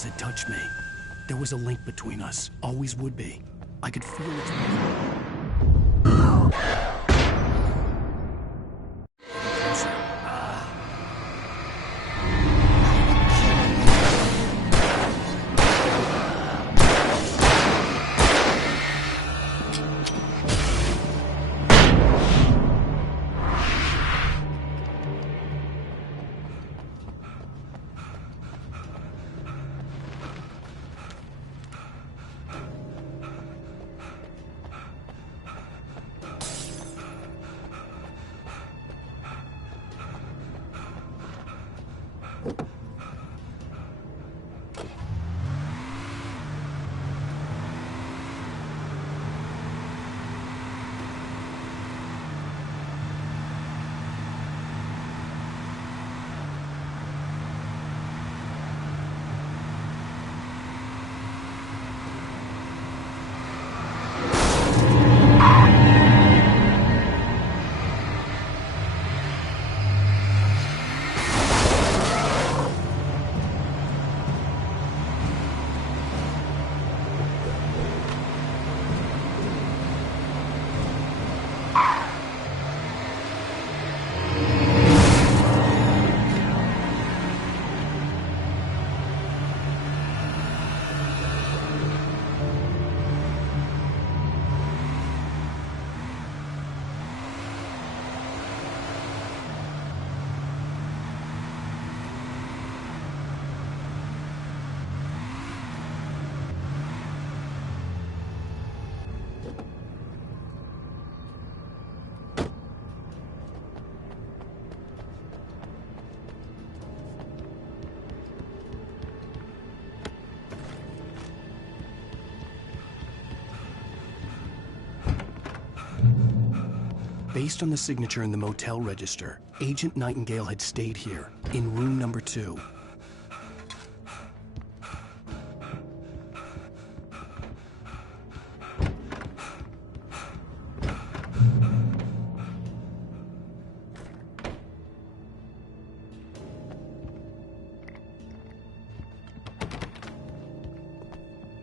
Had touched me. There was a link between us, always would be. I could feel its Based on the signature in the motel register, Agent Nightingale had stayed here, in room number 2.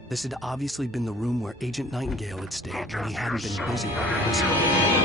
This had obviously been the room where Agent Nightingale had stayed when he hadn't been busy with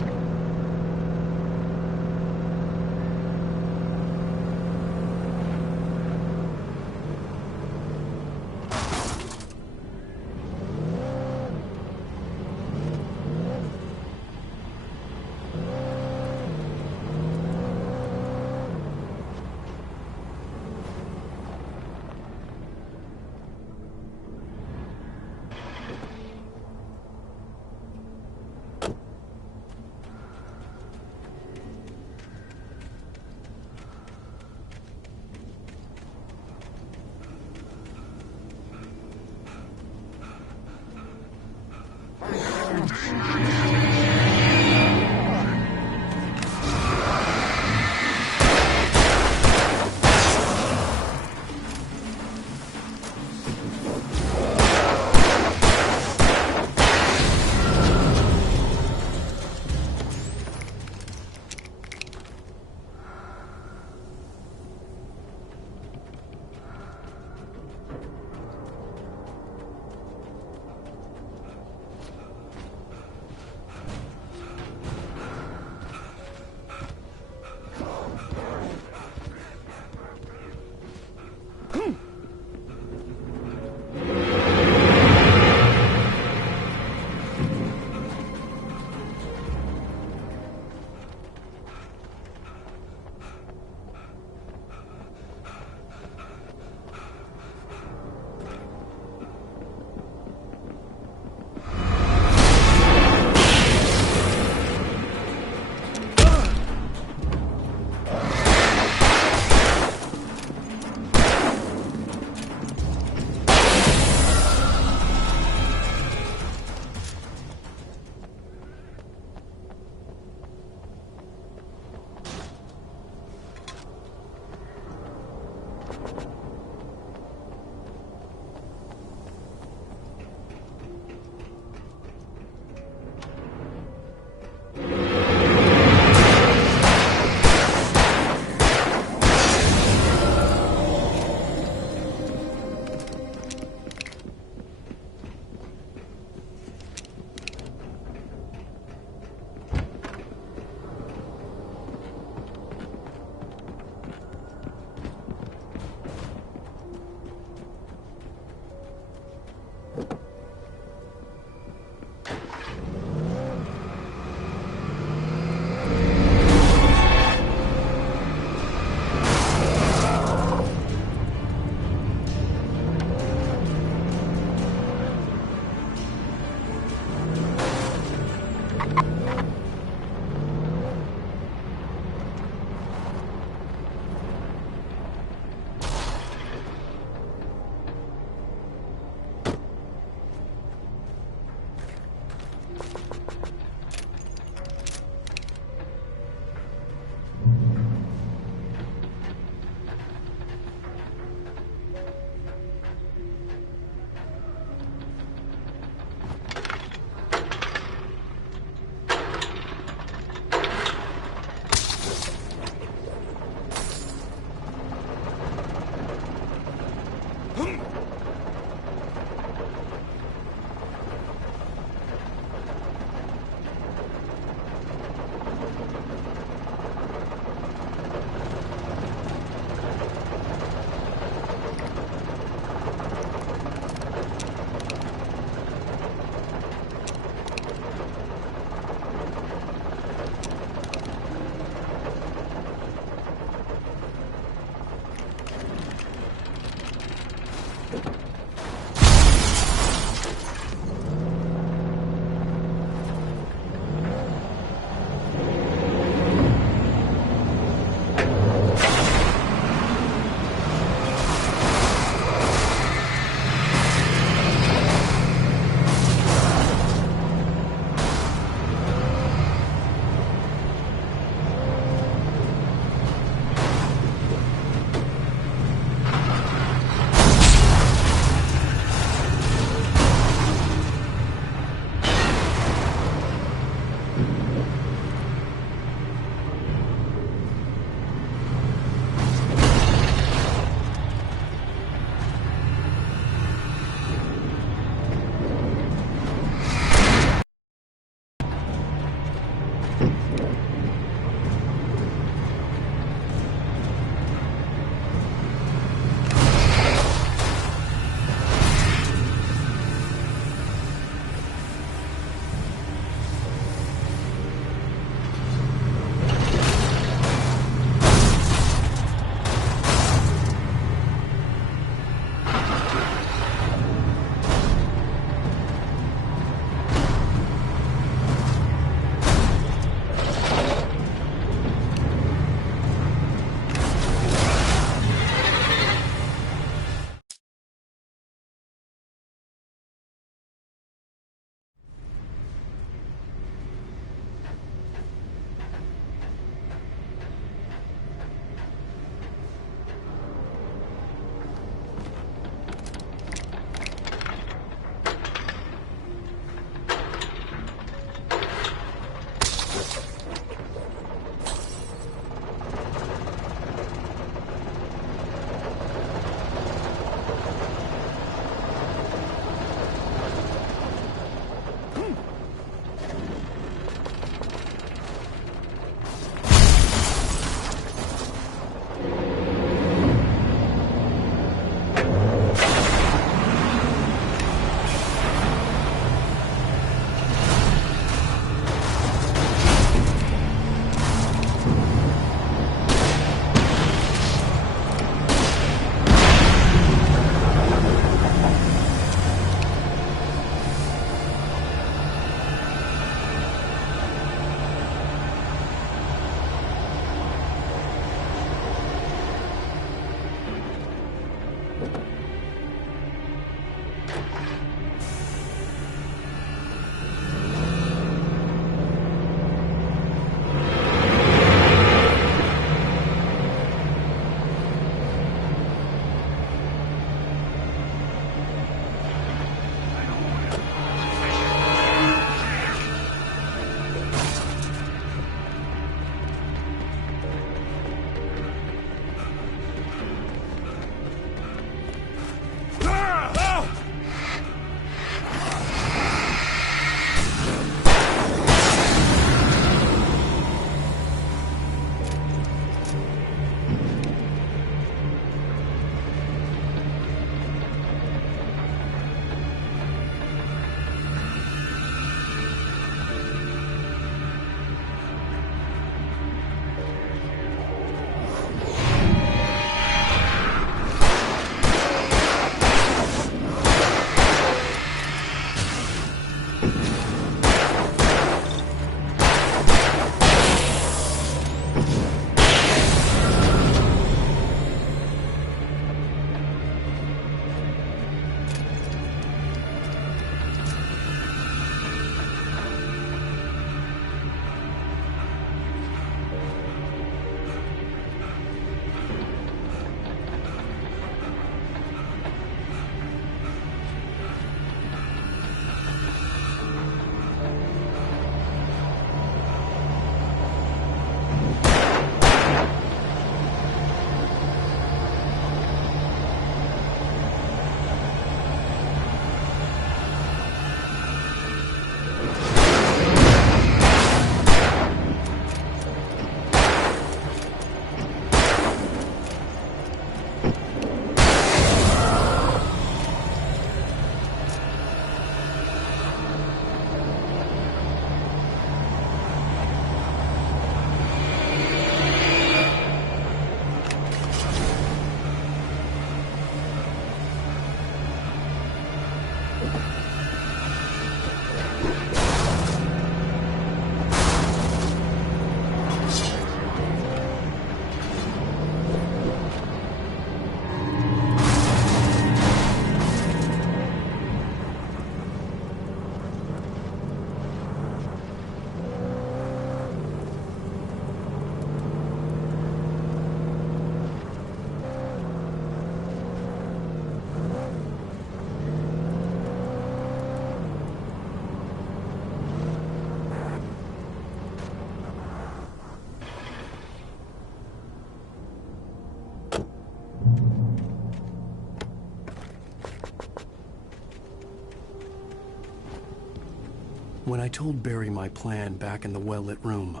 When I told Barry my plan back in the well-lit room,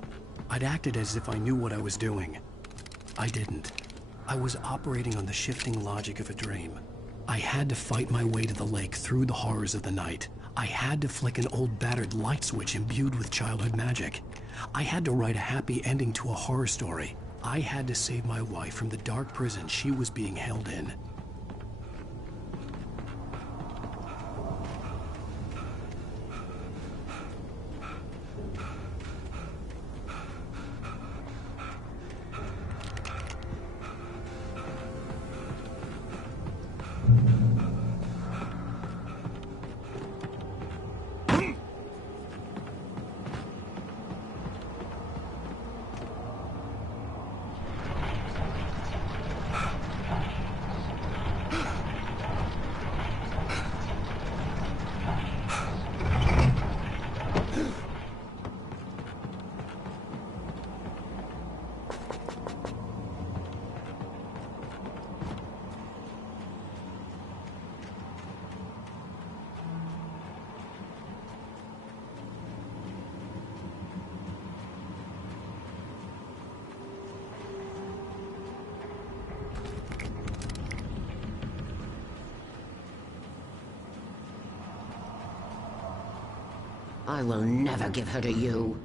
I'd acted as if I knew what I was doing. I didn't. I was operating on the shifting logic of a dream. I had to fight my way to the lake through the horrors of the night. I had to flick an old battered light switch imbued with childhood magic. I had to write a happy ending to a horror story. I had to save my wife from the dark prison she was being held in. I will never give her to you.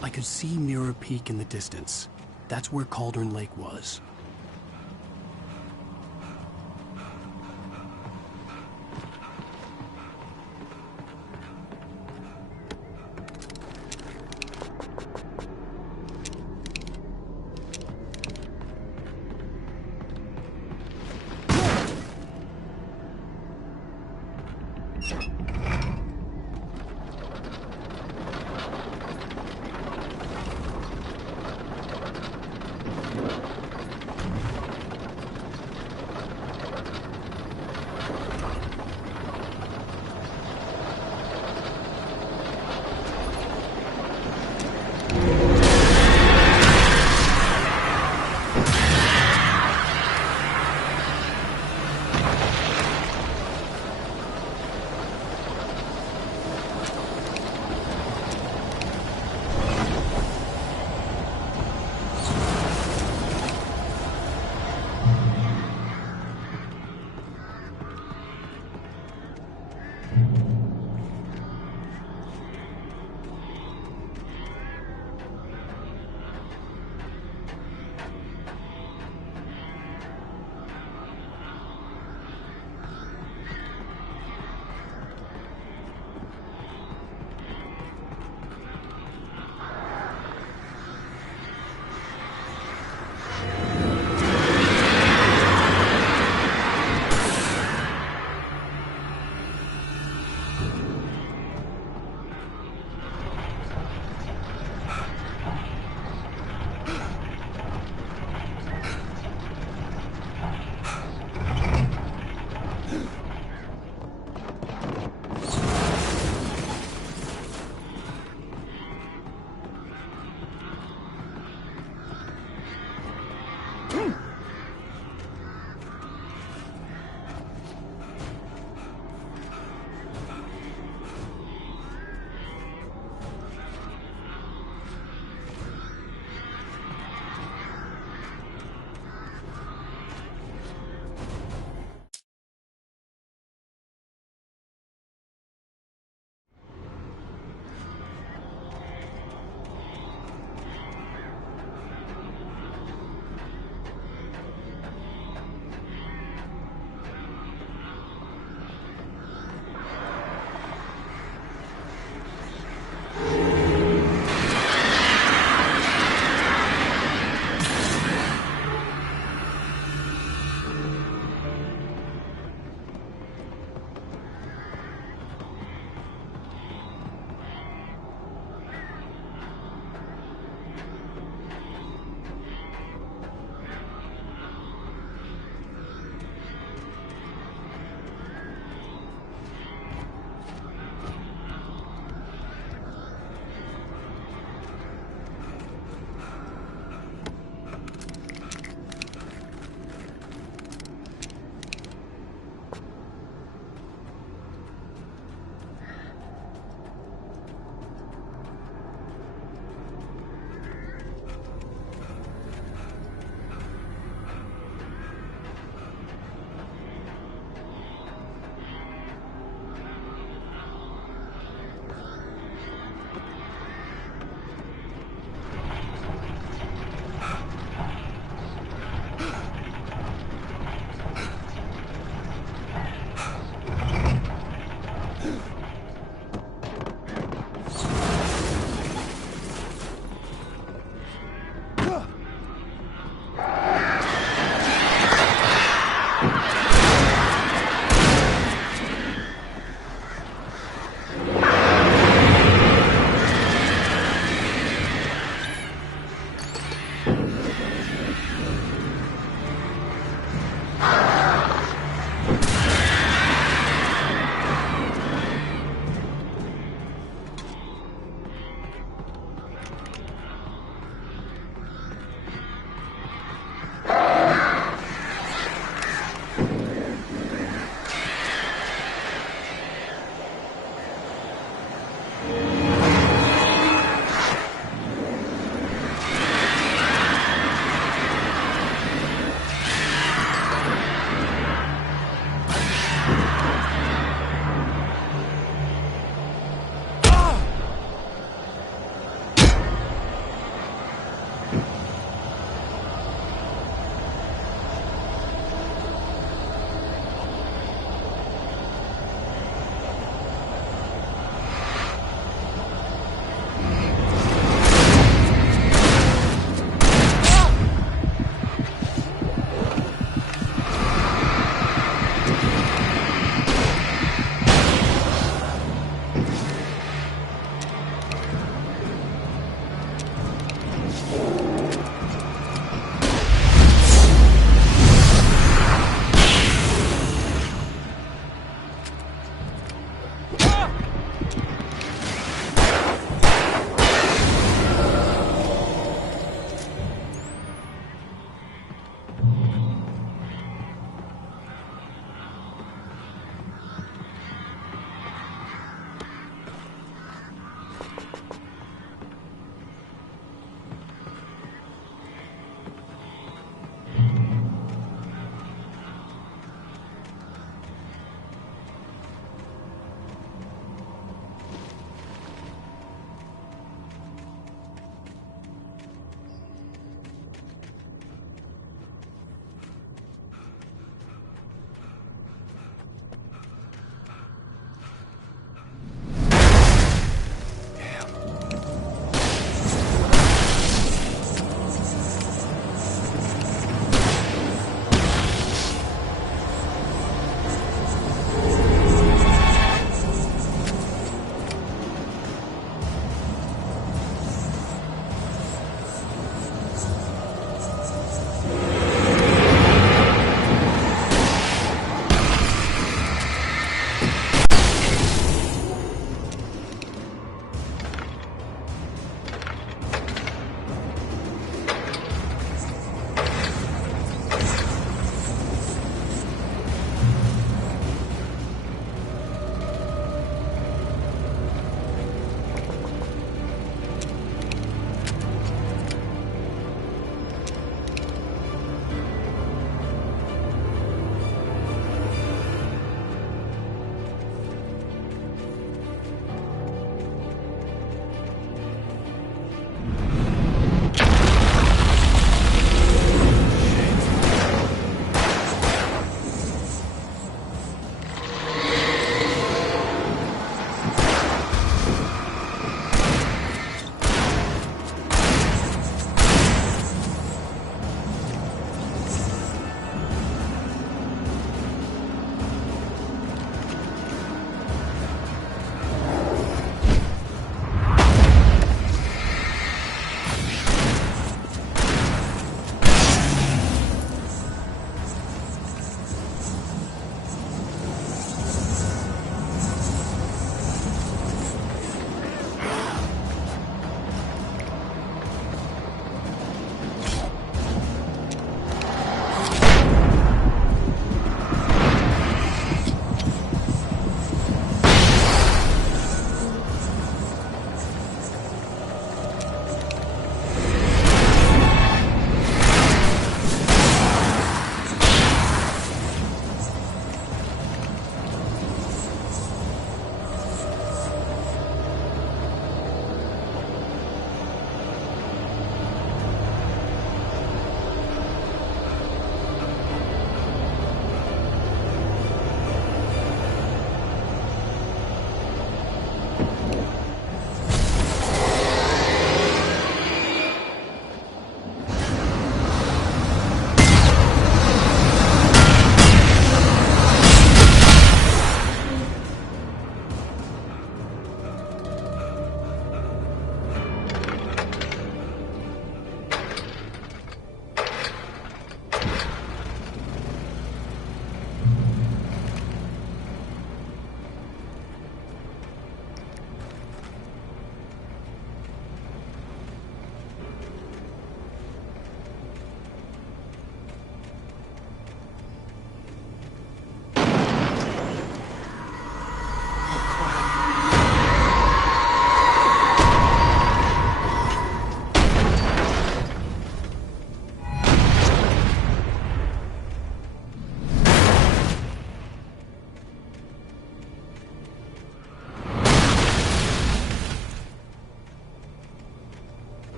I could see Mirror Peak in the distance. That's where Cauldron Lake was.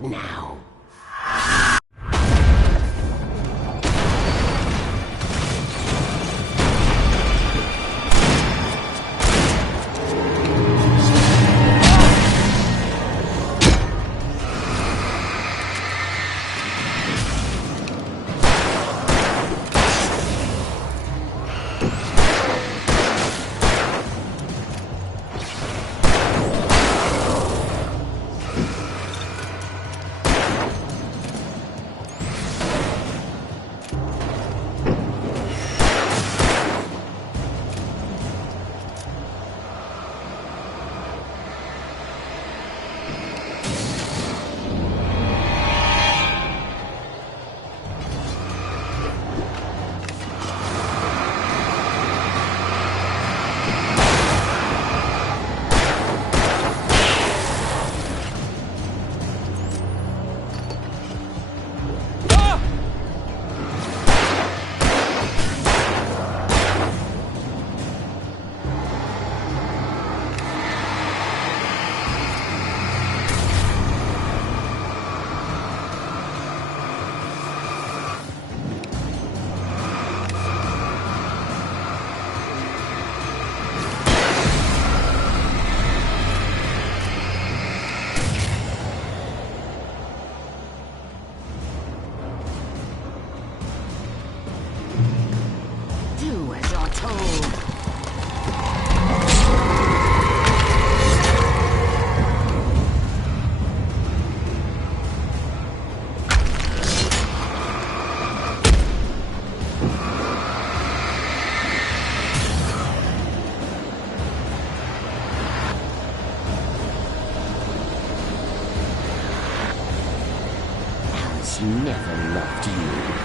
that now. Never loved you.